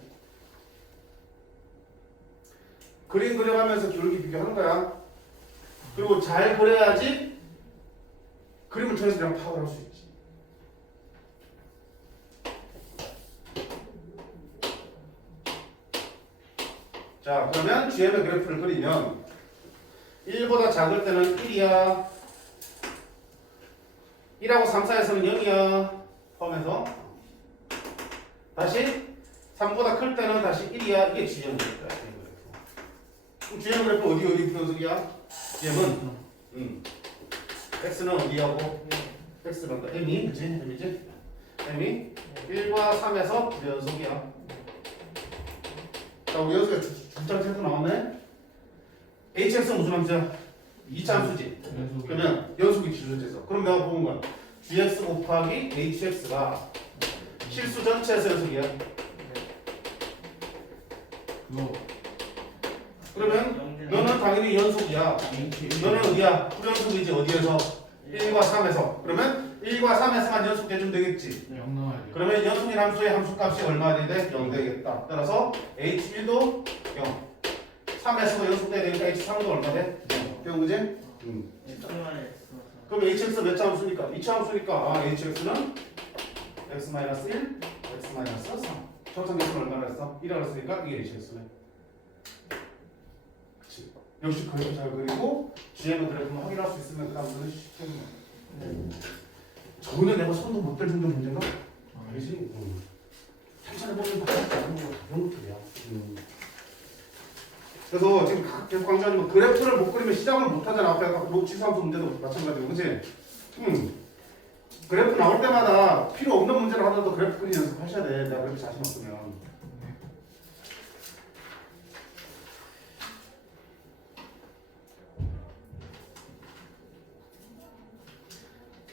그림 그려가면서 기울기 비교하는 거야. 그리고 잘 그려야지 그림을 통해서 내가 파악을 할 수 있지. 자, 그러면 GM의 그래프를 그리면 1보다 작을 때는 1이야. 1하고 3 사이에서는 0이야. 포함해서 다시 3보다 클 때는 다시 1이야. 이게 GM 그래프야. 그럼 GM 그래프 어디 분석이야? GM은 X는 어디하고? X는 M이 그치? M이지? M이 1과 3에서 부연속이야. 자, 우리 연속에 줄장 세트 나왔네? HX는 무슨 함수야? 2차 함수지? 그러면 연속이 기준에서. 그럼 내가 보는 거야. GX 곱하기 HX가 실수 전체에서 연속이야. 그거 그러면 너는 당연히 연속이야. 너는 어디야? 불연속이지. 어디에서? 1과 3에서. 그러면 1과 3에서만 연속해주면 되겠지. 0 나와야 돼. 그러면 연속인 함수의 함수값이 얼마 돼야 돼? 0 되겠다. 따라서 H1도 0. 3에서도 연속돼야 되니까 H3도 얼마 돼? 0. 그지? 그럼 HX 몇 차 함수니까? 2차 함수니까 HX는 x-1, x-3. 정상계수는 얼마나 했어? 1이라고 했으니까 이게 HX네. 그치. 역시 그래프 잘 그리고 GM의 그래프만 확인할 수 있으면 그 다음부터는 쉽게 하는 거야. 저번에 내가 손도 못 댈 정도 문제인가? 아니지. 천천히 보면 다 다른 거 그런 것들이야. 그래서 지금 계속 강조하는 거 그래프를 못 그리면 시작을 못 하잖아. 앞에 아까 지수함수 문제도 마찬가지고, 그렇지? 그래프 나올 때마다 필요 없는 문제를 하더라도 그래프 그리는 연습하셔야 돼. 내가 그래프 자신 없으면.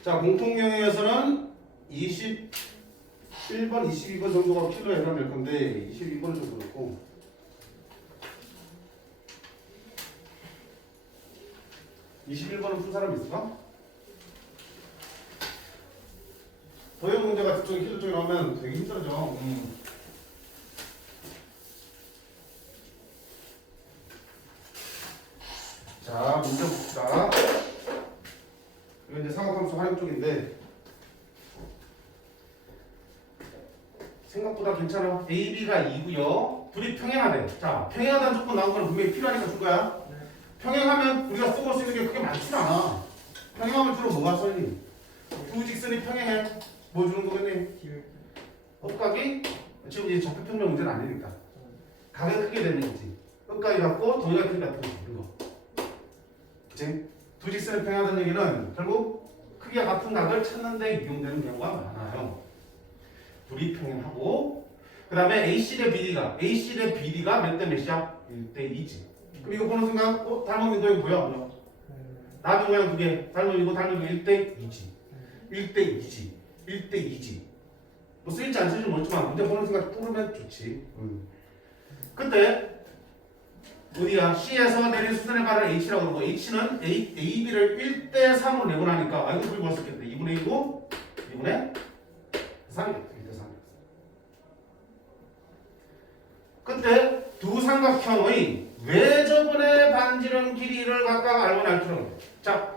자, 공통영역에서는 21번, 22번 정도가 필요에 해당될 건데 22번은 좀 그렇고 21번은 푼 사람 있을까? 도형 문제가 저쪽에 킬러 쪽에 나오면 되게 힘들어져. 자, 문제 봅시다. 이거 이제 삼각함수 활용 쪽인데 생각보다 괜찮아. A, B가 2고요. 둘이 평행하대. 자, 평행하다는 조건 나온 거는 분명히 필요하니까 줄 거야. 평행하면 우리가 써볼 수 있는 게 그렇게 많진 않아. 평행하면 주로 뭐가 써있니? 두 직선이 평행해. 뭐 주는 거겠니? 엇각이 지금 이제 적혈평면 문제는 아니니까 각이 크게 되는 거지. 엇각이 같고 동의가 크게 같은 거 이런 거. 그치? 두 직선이 평행하다는 얘기는 결국 크기가 같은 각을 찾는 데 이용되는 경우가 많아요. 둘이 평행하고 그 다음에 AC 대 BD가 몇 대 몇이야? 1대 2지. 그럼 이거 보는 순간 닮은 인도형 보여? 나비 모양 두 개. 닮은 이거 1대 2지. 1대 2지. 1대 2지. 뭐 쓰일지 안 쓰일지 모르지만 문제 보는 순간 뿌르면 좋지. 그때 어디야? C에서 내린 수선의 발을 H라고 그러고 H는 AB를 1대 3으로 내보내니까 아 이거 그리 볼수 있겠네. 2분의 1고 2분의 3이겠다. 1대 3. 그때 두 삼각형의 외접근의 반지름 길이를 각각 알고 날 필요는 돼. 자,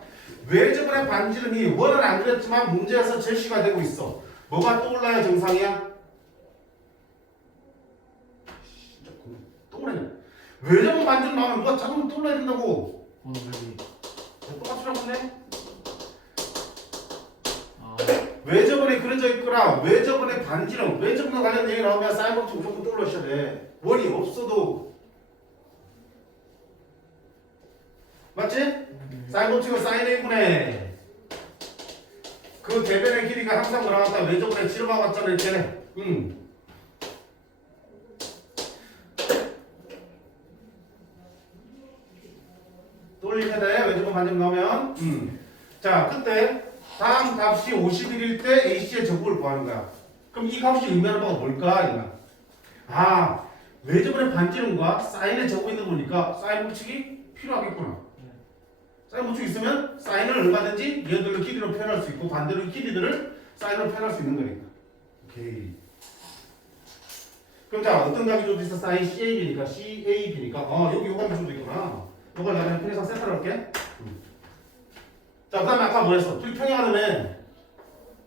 외접근의 반지름이 원은 안 그랬지만 문제에서 제시가 되고 있어. 뭐가 떠올라야 정상이야? 진짜 떠올라냐? 외접근 반지름 나오면 뭐가 자꾸 떠올라야 된다고. 여기. 똑같이 나오네. 아, 외접근에 그려져 있거나 외접근의 반지름, 외접근과 관련 얘기 나오면 사인 법칙 무조건 떠올라셔야 돼. 원이 없어도 맞지? 사인 법칙은 사인 A분의 그 대변의 길이가 항상 나왔다. 외접근에 지름하고 같잖아 이렇게. 떠올리게 돼. 외접근 반지름 나오면. 자, 그때 다음 값이 51일 때 AC의 제곱을 구하는 거야. 그럼 이 값이 의미하는 바가 뭘까? 이거. 아, 외접근의 반지름과 사인의 제곱이 있는 거니까 사인 법칙이 필요하겠구나. 사인 법칙이 있으면 사인을 얼마든지 얘들을 길이로 표현할 수 있고 반대로 길이들을 사인으로 표현할 수 있는 거니까. 오케이. 그럼 자, 어떤 값이 줘도 있어? 사인 CAB니까 CAB니까 여기 요 값이 줘도 있구나. 이걸 내가 편의상 세타로 할게. 자, 그 다음에 아까 뭐랬어? 둘이 평행하다며.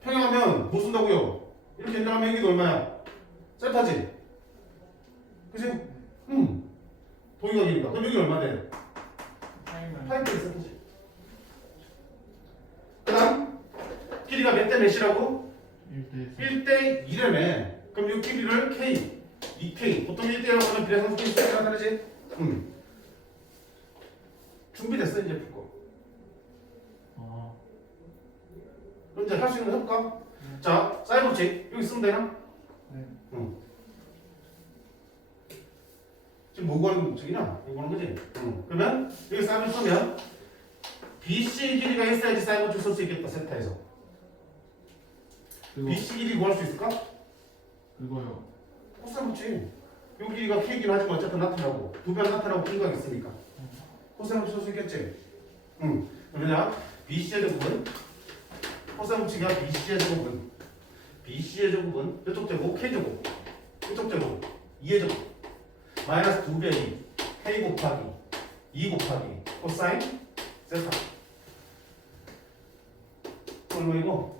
평행하면 뭐 쓴다고요? 이렇게 인정하면 여기도 얼마야? 세타지? 그치? 동의각이니까. 그럼 여기 얼마 돼? 파이브 세타지. 그 다음 길이가 몇 대 몇이라고? 1대 1대 1이라며. 그럼 이 길이를 K, 2K. 보통 1대1라고 하면 비례상수 K 수가 나타나지? 준비됐어 이제 풀고. 아, 그럼 이제 할 수 있는 거 해볼까? 자, 사인 법칙 여기 쓰면 되나? 네. 지금 뭐 구하는 법칙이냐? 이거 구하는 거지? 그러면 여기 사인을 쓰면 BC 길이가 있어야지 사인 법칙 쓸 수 있겠다. 세타에서. 그거 BC 길이 구할 수 있을까? 그거요. 코사인 법칙. 요 길이가 K긴 하지만 어쨌든 나타나고 두 배 나타나고 K가 있으니까 코사인 법칙 쓸 수 있겠지? 그러냐? BC의 제곱은 코사인 법칙이야. BC의 제곱은 이쪽 제곱 K제곱 이쪽 제곱 2의 제곱 마이너스 2배의 K 곱하기 2 곱하기 코사인 세타. 얼마이고?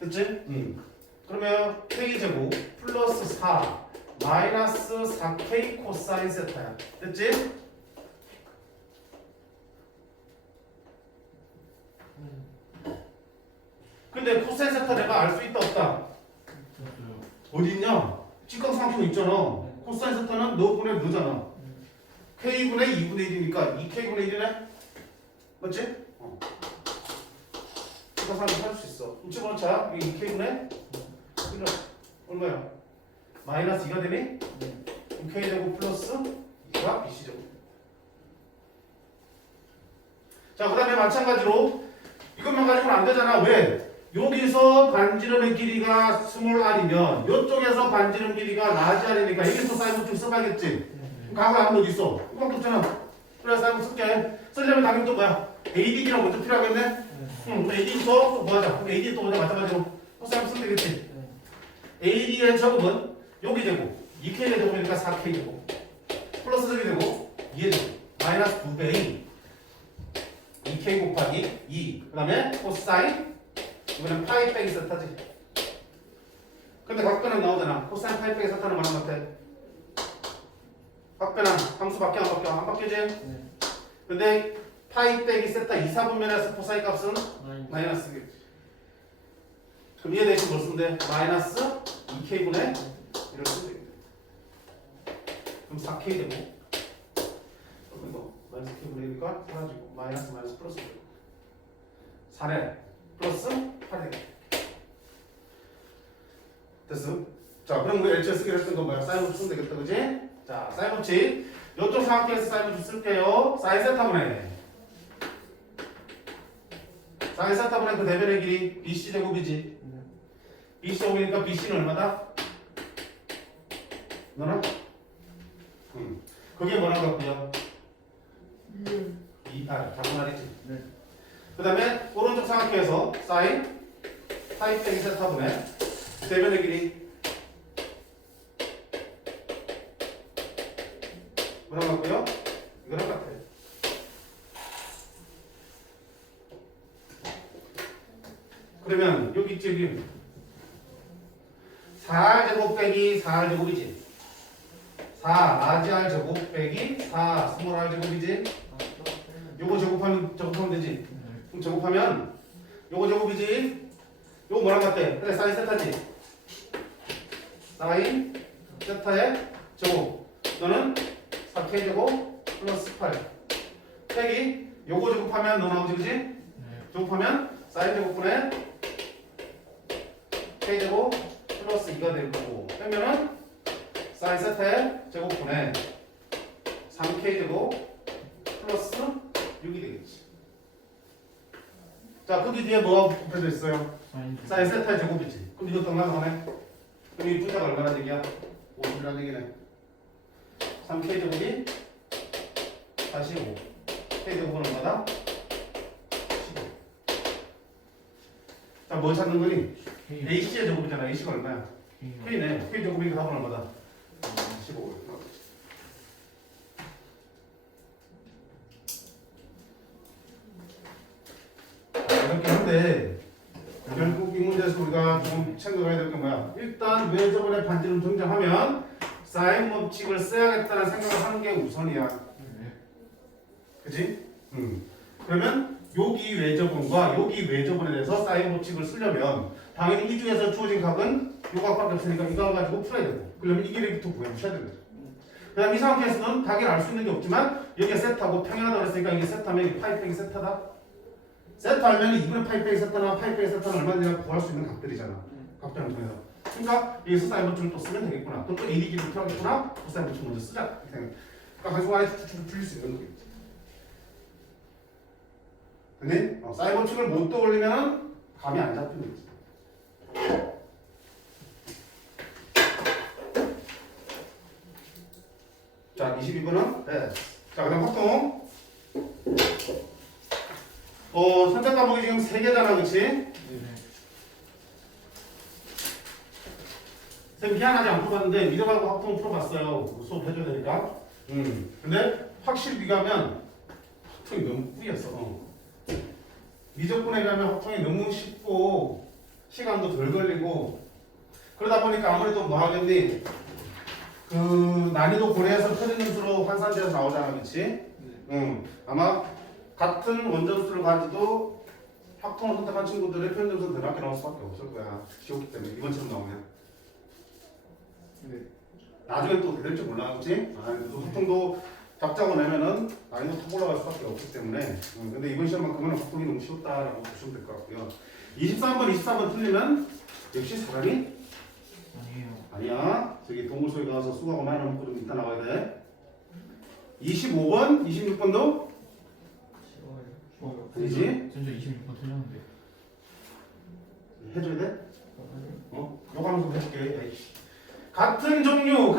됐지? 그러면 K제곱 플러스 4 마이너스 4K 코사인 세타야. 됐지? 근데 코사인 세타 내가 알 수 있다 없다? 있었어요. 어디 있냐? 직각삼각형 있잖아. 코사인 세타는 너분의 너잖아. K분의 2분의 1이니까 2K분의 1이네? 맞지? 직각삼각형 찾을 수 있어. 우측으로 차. 이게 2K분의 1은 얼마야? 마이너스 2가 되니? 6K제곱 플러스 2가 BC제곱. 자, 그 다음에 마찬가지로 이것만 가지고는 안 되잖아. 왜? 여기서 반지름의 길이가 스몰 r이면 이쪽에서 반지름 길이가 라지 r이니까 여기서 사인 법칙 써봐야겠지. 과거에 한 번 있어. 이거밖에 없잖아. 그래서 사인 법칙 쓸게. 쓰려면 당연히 또 뭐야? AD기랑 먼저 필요하겠네? AD부터 또 뭐 하자? AD 또 먼저 마찬가지로 코사인 쓰면 되겠지. AD의 제곱은 여기 제곱 2K의 제곱이니까 4K 제곱 플러스 저기 제곱 2의 제곱 마이너스 2배의 2K 곱하기 2. 그 다음에 코사인 이거는 파이 빼기 세타지. 근데 각변은 나오잖아. 코사인 파이 빼기 세타는 말하는 것 같아. 각변은 함수 바뀌어 안 바뀌어? 안 바뀌지? 근데 파이 빼기 세타 2, 4분면에서 코사인 값은 마이너스. 그럼 얘 대신 뭘 쓰면 돼? 마이너스 2K분의 1을 쓰면 되겠네. 그럼 4K 되고 이거 마이너스 K분의 1이니까 사라지고 마이너스 플러스 되고 4네 플러스 8이 됐어? 자, 그럼 우리 LC에 쓰기로 했던 건 뭐야? 사인 법칙 쓰면 되겠다, 그지? 자, 사인 법칙 이쪽 삼각형에서 사인 법칙 쓸게요. 사인 세타분의 그 대변의 길이 BC 제곱이지. BC 제곱이니까 BC는 얼마다? 너는? 그게 뭐라고 할게요? 다분할이지. 네. 그 다음에 오른쪽 삼각형에서 사인 파이 빼기 세타분의 세변의 길이 뭐라고 할게요? 이거랑 같아요. 그러면 여기 있지 여기 4제곱 빼기 4제곱이지 4 라지 R 제곱 빼기 4 스몰 R 제곱이지 요거 제곱하면 되지 그럼 제곱하면 요거 제곱이지 요거 뭐랑 같대? 그래 사인 세타지 사인 세타의 제곱 너는 4K 제곱 플러스 8 빼기 요거 제곱하면 너 나오지 그지? 네. 제곱하면 사인 제곱분의 K제곱 플러스 2가 될 거고 빼면은 사인 세타의 제곱분의 3K제곱 플러스 6이 되겠지. 자, 거기 뒤에 뭐가 곱해져 있어요? 사인 세타의 제곱이지. 그럼 이거 동남하네. 그럼 이 분자가 얼마나 되기야? 50이라는 얘기네. 3K제곱이 45. K제곱은 얼마다? 15. 자, 뭐 찾는 거니? AC의 제곱이잖아. AC가 얼마야? K네. K 제곱이니까 답은 얼마다? 15. 이렇게 한데 결국 이 문제에서 우리가 좀 생각해야 될 게 뭐야? 일단 외접원의 반지름 정정하면 사인 법칙을 써야겠다는 생각을 하는 게 우선이야. 그지? 그러면 여기 외접원과 여기 외접원에 대해서 사인 법칙을 쓰려면 당연히 이 중에서 주어진 값은 요 값밖에 없으니까 이거 가지고 풀어야 되고 그러면 이 길이부터 구해주셔야 되는 거죠. 그 다음 이 상태에서는 답을 알 수 있는 게 없지만 여기가 세타고 평행하다고 했으니까 이게 세타면 이게 파이 빼기 세타다. 세타 알면 2분의 파이 빼기 세타나 파이 빼기 세타는 얼마나 구할 수 있는 값들이잖아. 값들을 통해서. 그러니까 여기서 사인 법칙을 또 쓰면 되겠구나. 그럼 또 AD 길이 필요하겠구나. 그 사인 법칙 먼저 쓰자. 이렇게 생각. 그러니까 한순간에 쭉쭉 풀릴 수 있는 거겠지. 근데 사인 법칙을 못 떠올리면 감이 안 잡히는 거지. 자, 22번은 네. 자, 그다음 확통. 선택 과목이 지금 3개잖아, 그렇지? 쌤 희한하지 않고 봤는데 미적하고 확통 풀어봤어요. 수업 해줘야 되니까. 근데 확실히 비교하면 확통이 너무 뿌였어. 미적분에 비하면 확통이 너무 쉽고 시간도 덜 걸리고 그러다 보니까 아무래도 뭐 하겠니? 그 난이도 고려해서 틀린 점수로 환산돼서 나오잖아, 그렇지? 아마 같은 원점수를 가지고 확통을 선택한 친구들의 표현 점수는 더 낮게 나올 수밖에 없을 거야. 쉬웠기 때문에 이번처럼 나오면. 나중에 또 될지 몰라, 그렇지? 확통도 작자고 내면은 난이도 탁 올라갈 수밖에 없기 때문에. 근데 이번 시험만큼은 확통이 너무 쉬웠다라고 보시면 될 것 같고요. 23번 틀리면 역시 사람이 아니에요. 아니야. 저기 동물 소리 나와서 수고하고 많이 넘고 좀 이따 나와야 돼. 25번, 26번도 아니지? 진짜 26번 틀렸는데. 해줘야 돼? 요거 하면서 해줄게. 에이씨. 같은 종류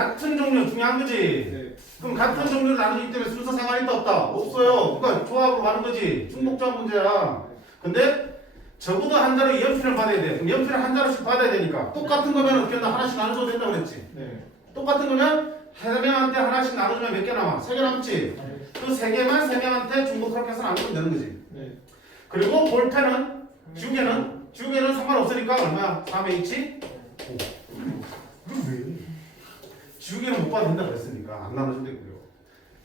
중요한 거지? 네. 그럼 같은 종류를 나누기 때문에 순서 상관이 있다 없다? 없어요. 그러니까 조합으로 가는 거지. 중복조합 문제야. 근데 적어도 한 자루 연필을 받아야 돼. 그럼 연필을 한 자루씩 받아야 되니까 똑같은 거면 어떻게 한다? 하나씩 나눠줘도 된다고 그랬지? 네. 똑같은 거면 세 명한테 하나씩 나눠주면 몇 개 남아? 3개 남지? 그 3개만 3명한테 중복하게 해서 나누면 되는 거지. 네. 그리고 볼펜은 지우개는 상관없으니까 얼마야? 3H? 5. 그럼 왜? 지우개는 못 받아도 된다고 그랬으니까 안 나눠주면 되고요.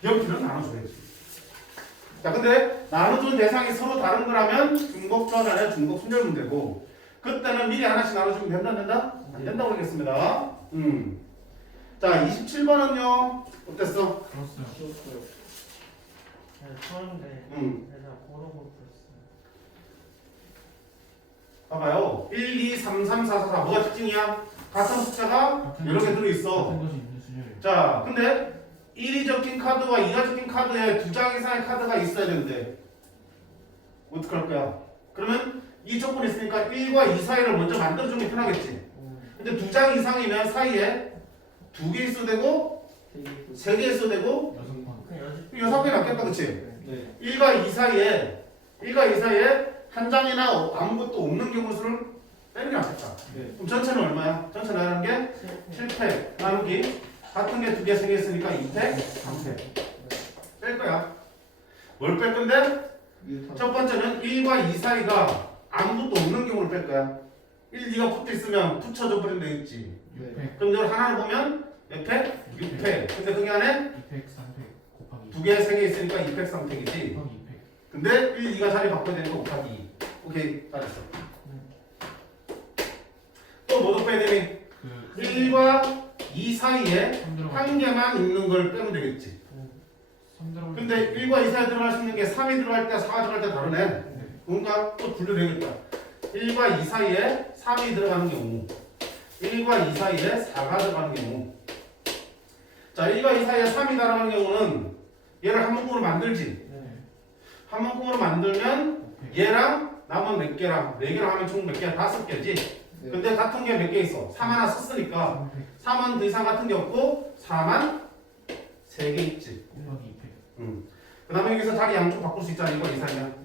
연필은 나눠줘야지. 자, 근데 나눠준 대상이 서로 다른 거라면 중복조합이 아니라 중복 순절 문제고 그때는 미리 하나씩 나눠주면 된다 안 된다? 안 된다고 그러겠습니다. 자, 27번은요. 어땠어? 들었어요. 쉬웠어요. 처음인데 내가 걸어보고 있어요. 봐봐요. 1, 2, 3, 3, 4, 4, 4 뭐가 특징이야? 같은 숫자가 여러 개 들어있어. 같은 것이 있는 수준이에요. 자, 근데 1이 적힌 카드와 2가 적힌 카드에 2장 이상의 카드가 있어야 되는데 어떻게 할 거야? 그러면 이 조건이 있으니까 1과 2 사이를 먼저 만들어주는 게 편하겠지. 근데 2장 이상이면 사이에 두 개 있어도 되고 세 개 있어도 되고 6번. 그냥 여섯 개 낫겠다, 그치? 네. 1과 2 사이에 한 장이나 아무것도 없는 경우 수를 빼는 게 낫겠다. 네. 그럼 전체는 얼마야? 전체 나가는 게 7팩 나누기 같은 게 두 개, 세 개 있으니까 2팩, 3팩 뺄 거야. 뭘 뺄 건데? 첫 번째는 1과 2 사이가 아무것도 없는 경우를 뺄 거야. 1, 2가 붙어 있으면 붙여져 버리면 되겠지. 6팩. 그럼 이걸 하나를 보면 몇 팩? 6팩. 근데 거기 안에 2팩, 3팩 곱하기 두 개, 세 개 있으니까 2팩, 3팩이지. 곱하기 2팩. 근데 1, 2가 자리 바꿔야 되니까 곱하기 2. 오케이, 잘했어. 또 뭐도 빼야 되니? 그 1과 2 사이에 3 들어가. 한 개만 있는 걸 빼면 되겠지. 3 들어가. 근데 1과 2 사이에 들어갈 수 있는 게 3이 들어갈 때, 4가 들어갈 때 다르네. 네. 그러니까 또 분류되겠다. 1과 2 사이에 3이 들어가는 경우, 1과 2 사이에 4가 들어가는 경우. 자, 1과 2 사이에 3이 들어가는 경우는 얘를 한 묶음으로 만들지. 네. 한 묶음으로 만들면 5팩. 얘랑 남은 몇 개랑 4개랑 하면 총 몇 개야? 5개지. 네. 근데 같은 게 몇 개 있어? 3 하나 썼으니까 3팩 3은 더 이상 같은 게 없고 4만 3개 있지. 곱하기 2팩. 그 다음에 여기서 자리 양쪽 바꿀 수 있잖아. 1과 2 사이면.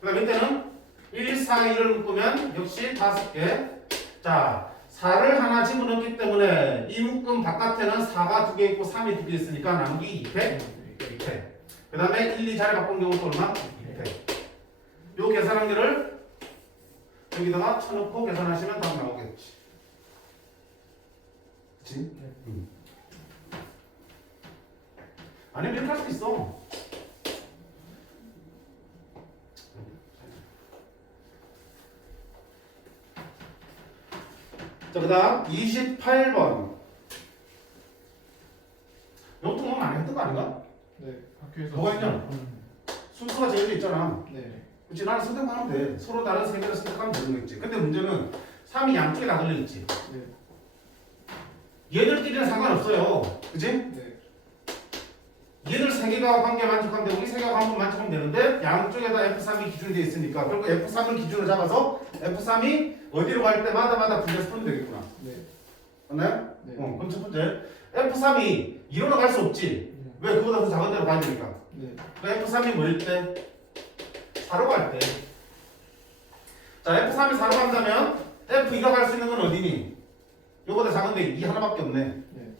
그 다음에 이때는 1, 4, 2를 묶으면 역시 5개. 자, 4를 하나 집어넣기 때문에 이 묶음 바깥에는 4가 2개 있고 3이 2개 있으니까 남기 2팩, 2팩. 그 다음에 1, 2 자리 바꾼 경우도 얼마? 2팩. 요 계산한 게를 여기다가 쳐놓고 계산하시면 답 나오겠지. 그치? 아니면 이렇게 할 수도 있어. 자, 그 다음 28번. 이것도 뭐 많이 했던 거 아닌가? 네. 학교에서 뭐가 있냐? 순서가 정해져 있잖아. 네. 그치? 나는 선택만 하면 돼. 서로 다른 세 개를 선택하면 되는 거겠지. 근데 문제는 3이 양쪽에 다 걸려있지. 네. 얘들끼리는 상관없어요. 그치? 네. 얘들 세 개가 관계 만족하면 되고, 우리 세 개가 관계 만족하면 되는데, 양쪽에다 F3이 기준이 되어 있으니까, 결국 F3을 기준으로 잡아서, F3이 어디로 갈 때마다 분리해서 풀면 되겠구나. 네. 맞나요? 네. 그럼 첫 번째. F3이 2로는 갈 수 없지. 왜? 그보다 더 작은 데로 가야 되니까. 네. F3이 뭐일 때? 4로 갈 때. 자, F3이 4로 간다면 F2가 갈 수 있는 건 어디니? 요거보다 작은데 2 하나밖에 없네. 네.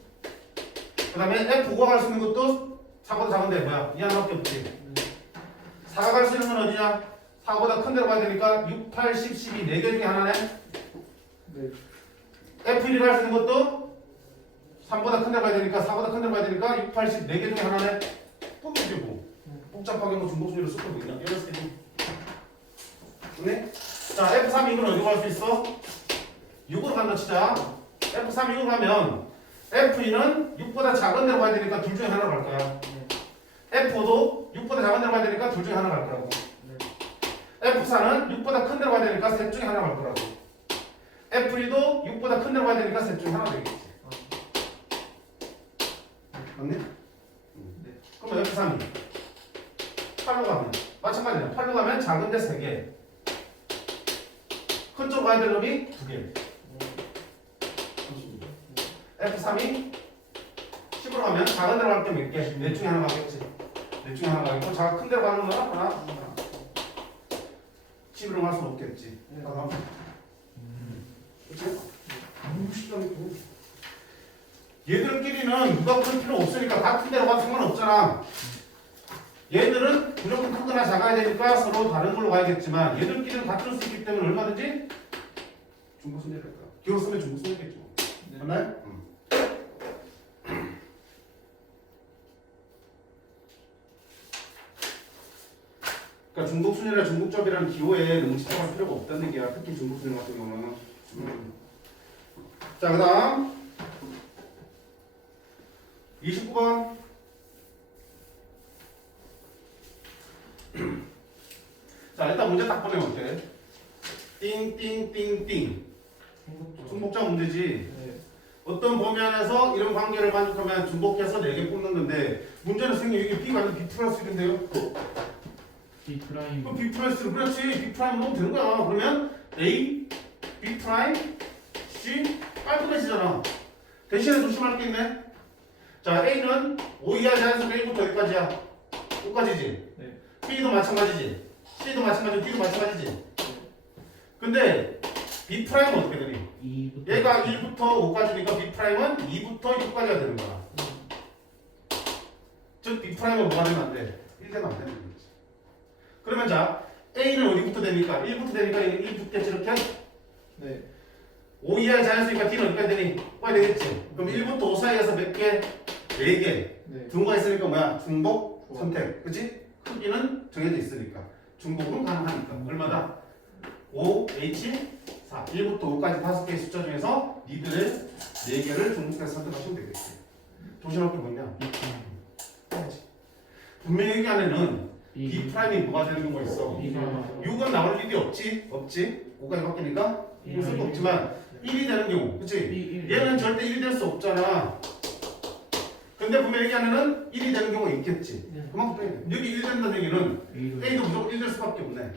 그 다음에 F5가 갈 수 있는 것도 4보다 작은데 뭐야? 2 하나밖에 없지. 4가 갈 수 있는 건 어디냐? 4보다 큰 데로 가야 되니까 6, 8, 10, 12 4개 중에 하나네. 네. F1이 갈 수 있는 것도 3보다 큰 데로 가야 되니까 4보다 큰 데로 가야 되니까 6, 8, 10 4개 중에 하나네. 또 이게 뭐? 복잡하게 뭐 중복순위를 쓸 거냐? 이랬을 때 네? 자, F3 이건 어디로 갈 수 있어? 6으로 간다 치자. F3 6으로 가면 F2는 6보다 작은 데로 가야 되니까 둘 중에 하나로 갈 거야. F5도 6보다 작은 데로 가야 되니까 둘 중에 하나 갈 거라고. F4는 6보다 큰 데로 가야 되니까 셋 중에 하나 갈 거라고. F1도 6보다 큰 데로 가야 되니까 셋 중에 하나 되겠지. 맞네? 네. 그럼 F3이 8로 가면 마찬가지야. 8로 가면 작은 데 3개. 큰 쪽 가야 될 놈이 2개. F3이 10으로 가면 작은 데로 갈 게 몇 개? 넷 중에 하나 가겠지. 넷 중에 하나 가겠고 작은 큰 데로 가는 거는 하나. 10으로 갈 수는 없겠지. 네. 그치? 얘들끼리는 누가 큰 필요 없으니까 같은 데로 가도 상관없잖아. 얘들은 무조건 크거나 작아야 되니까 서로 다른 걸로 가야겠지만 얘들끼리는 같을 수 있기 때문에 얼마든지 중복순위를 할 거야. 기호 쓰면 중복순위겠죠. 네. 맞나요? 그러니까 중복순위나 중복접이라는 기호에 너무 집착할 필요가 없다는 얘기야. 특히 중복순위 같은 경우는. 자, 그 다음 29번. 자, 일단 문제 딱 보내면 어때? 띵띵띵띵. 중복자 문제지. 네. 어떤 범위안에서 이런 관계를 만족하면 중복해서 4개 뽑는 건데 문제는 선생님 이게 B가 아니라 B 플러스 1인데요? B 프라임. 그럼 B 플러스 그렇지. B 프라임 넣으면 되는 거야. 그러면 A, B 프라임, C, 깔끔해지잖아. 대신에 조심할 게 있네. 자, A는 5 이하 자연수는 1부터 어디까지야? 5까지지. 네. B도 마찬가지지. C도 마찬가지고 D도 마찬가지지. 근데 B 프라임은 어떻게 되니? 2부터 얘가 1부터 5까지니까 B 프라임은 2부터 6까지가 되는 거야. 즉 B 프라임은 뭐가 되면 안 돼? 1 되면 안 되는 거지. 그러면 자, A는 어디부터 되니까? 1부터 되니까 얘는 1 붙겠지 이렇게? 네. 5 이하의 자연수니까 D는 어디까지 되니? 5가 되겠지. 그럼 1부터 5 사이에서 몇 개? 4개. 네. 중복가 있으니까 뭐야? 중복 선택. 그치? 크기는 정해져 있으니까. 중복은 가능하니까. 얼마다? 5, H, 4. 1부터 5까지 5개의 숫자 중에서 니들의 4개를 중복해서 선택하시면 되겠지. 조심할 게 뭐냐? 분명히 여기 안에는 B 프라임이 뭐가 되는 경우가 있어. 6은 나올 일이 없지? 없지? 5까지 바뀌니까 이거 쓸거 없지만 1이 되는 경우. 그치? 얘는 절대 1이 될 수 없잖아. 근데 분명히 여기 안에는 1이 되는 경우가 있겠지. 네. 그만큼 여기 1 된다는 얘기는 A도 무조건 1 될 수밖에 없네.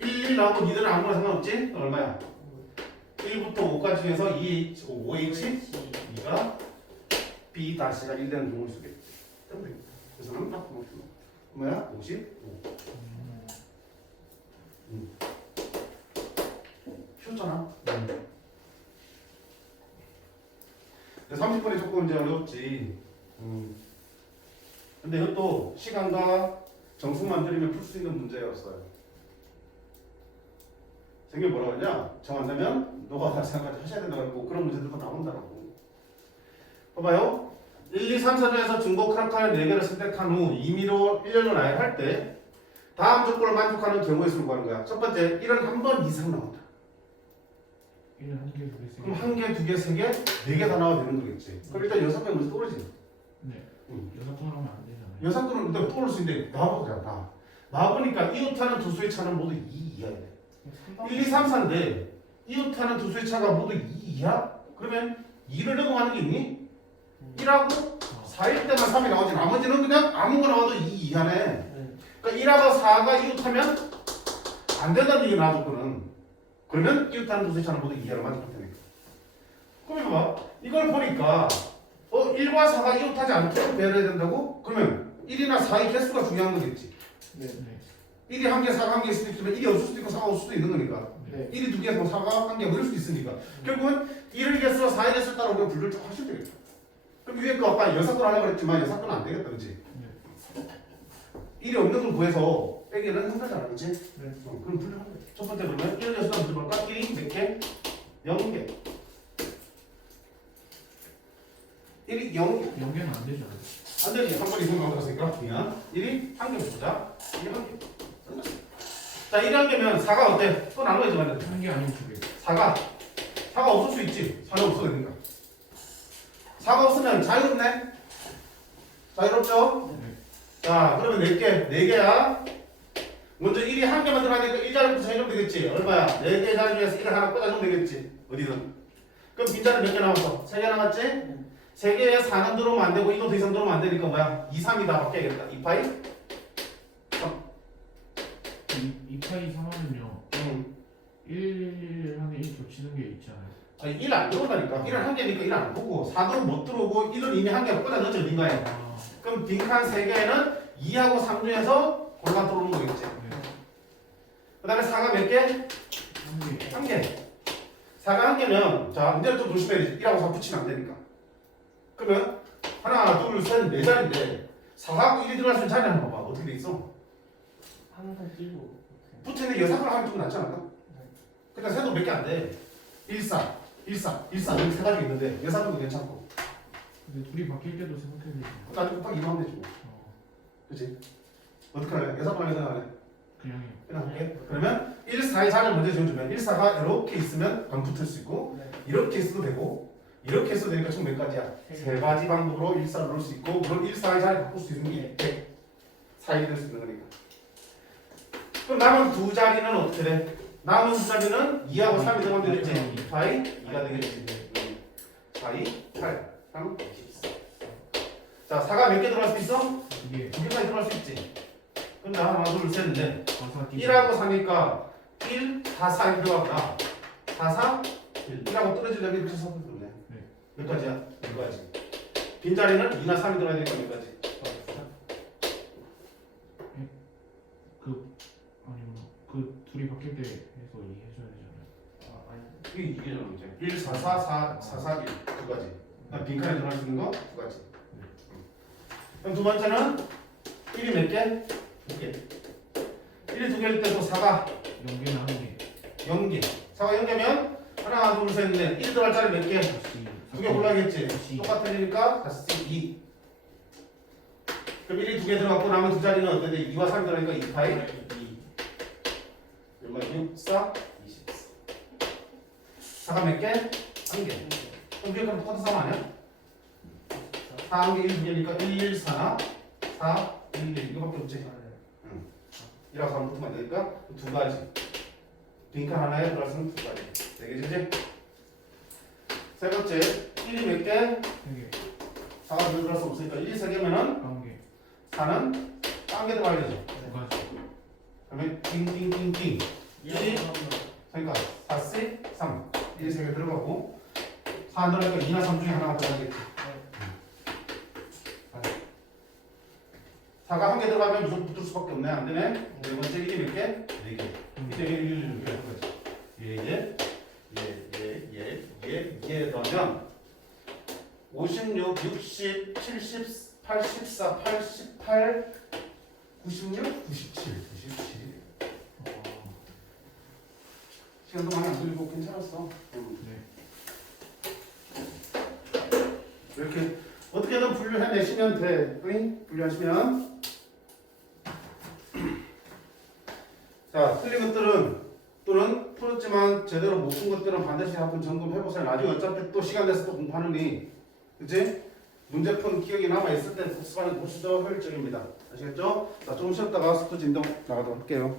1 나오고 니들은 아무나 상관없지? 그럼 얼마야? 1부터 5까지 중에서 5H, 2가 B 다시가 1 되는 경우일 수 있겠지. 그래서는 딱 얼마야? 55. 쉬웠잖아. 30분이 조금 이제 어려웠지. 근데 이것도 시간과 정수만 들이면 풀 수 있는 문제였어요. 선생님이 뭐라고 했냐? 정 안 되면 너가 생각까지 하셔야 된다고 했고 그런 문제들도 나온다고. 봐봐요. 1, 2, 3, 4 중에서 중복 크라카를 4개를 선택한 후 임의로 1년을 나열할 때 다음 조건을 만족하는 경우의 수를 구하는 거야. 첫 번째, 1은 한 번 이상 나온다. 1은 한 개, 두 개, 세 개. 그럼 한 개, 두 개, 세 개, 4개 다 나와야 되는 거겠지. 그럼 일단 6개 먼저 떠오르지. 네. 응. 6번을 하면 안 되잖아요. 6개는 일단 떠오를 수 있는데 나와보자. 나와보니까 이웃하는 두 수의 차는 모두 2 이하야 돼. 1, 2, 3, 4인데 이웃하는 두 수의 차가 모두 2 이하? 그러면 2를 넘어가는 게 있니? 1하고 4일 때만 3이 나오지. 나머지는 그냥 아무 거 나와도 2 이하네. 그러니까 1하고 4가 이웃하면 안 된다는 얘기 나와줬거든. 그러면 이웃하는 두 수의 차는 모두 2 이하로 만족할 테니까. 그럼 봐봐. 이걸 보니까 1과 4가 이웃하지 않도록 배려해야 된다고? 그러면 1이나 4의 개수가 중요한 거겠지. 네. 1이 한 개, 4가 한 개 있을 수도 있지만 1이 없을 수도 있고 4가 없을 수도 있는 거니까. 네. 1이 두 개, 뭐 4가 한 개, 뭐 이럴 수도 있으니까. 결국은 1의 개수와 4의 개수를 따라 우리가 분류를 쭉 하시면 되겠다. 그럼 위에 거 아까 여사건 하려고 그랬지만 여사건은 안 되겠다, 그치? 1이 없는 걸 구해서 빼기는 힘들잖아, 그치? 네. 그럼 분류하는 거야. 첫 번째 그러면 1의 개수가 무슨 뭘까? 1이 몇 개? 0개. 1이 0개. 연계는 안 되죠. 안 되지. 한 번 이상 나왔으니까. 그냥 1이 한 개 보자. 1이 한 개. 자, 1이 한 개면 4가 어때? 또 나눠야지, 맞는데. 한 개 아니면 두 개. 4가 없을 수 있지. 4는 없어야 되니까. 4가 없으면 자유롭네. 자유롭죠? 네. 자, 그러면 4개. 4개야. 먼저 1이 한 개만 들어가니까 1자리부터 정해주면 되겠지. 얼마야? 4개 자리 중에서 1을 하나 꽂아주면 되겠지. 어디든. 그럼 빈자리 몇 개 남았어? 3개 남았지? 3개에 4는 들어오면 안 되고 1도 더 이상 들어오면 안 되니까 뭐야? 2, 3이 다 바뀌어야겠다. 2파이? 2파이 3하면요. 1 하면 1 겹치는 게 있잖아요. 아니 1 안 들어온다니까. 1은 한 개니까 1 안 보고 4는 못 들어오고 1은 이미 한 개로 꽂아 넣었죠. 빈가에. 아, 그럼 빈칸 3개에는 2하고 3 중에서 골라 들어오는 거겠지. 네. 그 다음에 4가 몇 개? 한 개. 1개. 4가 1개면 자 이제 좀 조심해야지. 1하고 4 붙이면 안 되니까. 그러면 하나, 둘, 셋, 네 자리인데 4하고 1이 들어갈 수 있는 자리 한번 봐봐. 어떻게 돼 있어? 항상 끼고. 붙어있는 여삭을 하면 좀 낫지 않을까? 그러니까 세도 몇 개 안 돼. 1, 4, 1, 4, 1, 4 이렇게 세 가지가 있는데 여삭도 괜찮고. 근데 둘이 바뀔 때도 생각해야 되죠. 나중에 딱 2만 하면 되지 뭐. 그치? 어떻게 할래? 여삭만 해야 되나? 그냥요. 그냥 할게. 그러면 1, 4의 자리를 먼저 지어주면 1, 4가 이렇게 있으면 안 붙을 수 있고 네. 이렇게 있어도 되고 이렇게 했어도 되니까 총 몇 가지야? 세 가지 방법으로 1, 4를 넣을 수 있고 그럼 1, 4의 자리 바꿀 수 있는 게 100 4이 될 수 있는 거니까. 그럼 남은 두 자리는 어떻게 돼? 남은 두 자리는 2하고 3이 들어가면 되겠지? 2파이 2가 되겠지. 4, 2, 8, 3, 14. 자, 4가 몇 개 들어갈 수 있어? 이게 2개까지 들어갈 수 있지. 그럼 나 하나, 둘, 셋, 넷. 가사 1하고 4니까 1, 4, 4 들어갔다. 4, 4, 1하고 떨어지려면 이렇게 써도 되네. 네. 몇 가지야? 몇 가지. 빈자리는 2나 3이 들어야 되니까 몇 가지? 아니구나. 그 둘이 바뀔 때 해서 이 해줘야 되잖아요. 아 아니 이게 잖아 이제 1, 4, 4, 4, 4, 4, 1. 두 가지. 빈칸에 들어갈 수 있는 거 두 가지. 그럼 두 번째는 1이 몇 개? 두 개. 1이 두 개일 때도 4가 연계는 한 개. 0개. 4가 0개면 하나, 둘, 셋, 넷. 1 들어갈 자리 몇 개? 다시 두 개 골라야겠지. 다시. 똑같으니까 다시 2. 그럼 1이 두 개 들어갔고 남은 두 자리는 어떤데? 2와 3 들어가니까 2파이 2. 얼마? 6, 4, 24. 4가 몇 개? 1개. 그럼 위에 거는 똑같은 싸움 아니야? 4 한 개, 1, 2 개니까 1, 1, 4나 4, 1, 1 이거밖에 없지. 1하고 4는 붙으면 안 되니까 두 가지. 빈칸 하나에 들어갈 수는 두 가지. 네 개지, 그지? 세 번째, 1이 몇 개? 3개. 4가 들어갈 수 없으니까 1이 3개면은 1개. 4는 딴 게 들어가야 되죠. 두 가지. 그러면 띵띵띵띵. 1이 이 그러니까 4, 3. 1이 3개 들어가고 4 안 들어가니까 2나 3 중에 하나가 들어가겠지. 4가 한 개 들어가면 무조건 붙을 수밖에 없네. 안 되네. 네 번째 1이 몇 개? 4개. 이제 1, 1, 1, 예 그러면 56, 60, 70, 84, 88, 96, 97, 97. 시간도 많이 안 걸리고 괜찮았어. 네. 이렇게 어떻게든 분류해내시면 돼. 분류하시면. 자, 틀린 것들은 또는 풀었지만 제대로 못 푼 것들은 반드시 한번 점검해보세요. 나중에 어차피 또 시간 내서 또 공부하느니, 그치? 문제 푼 기억이 남아있을 때 복습하는 게 훨씬 더 효율적입니다. 아시겠죠? 자, 조금 쉬었다가 스토 진동 나가도록 할게요.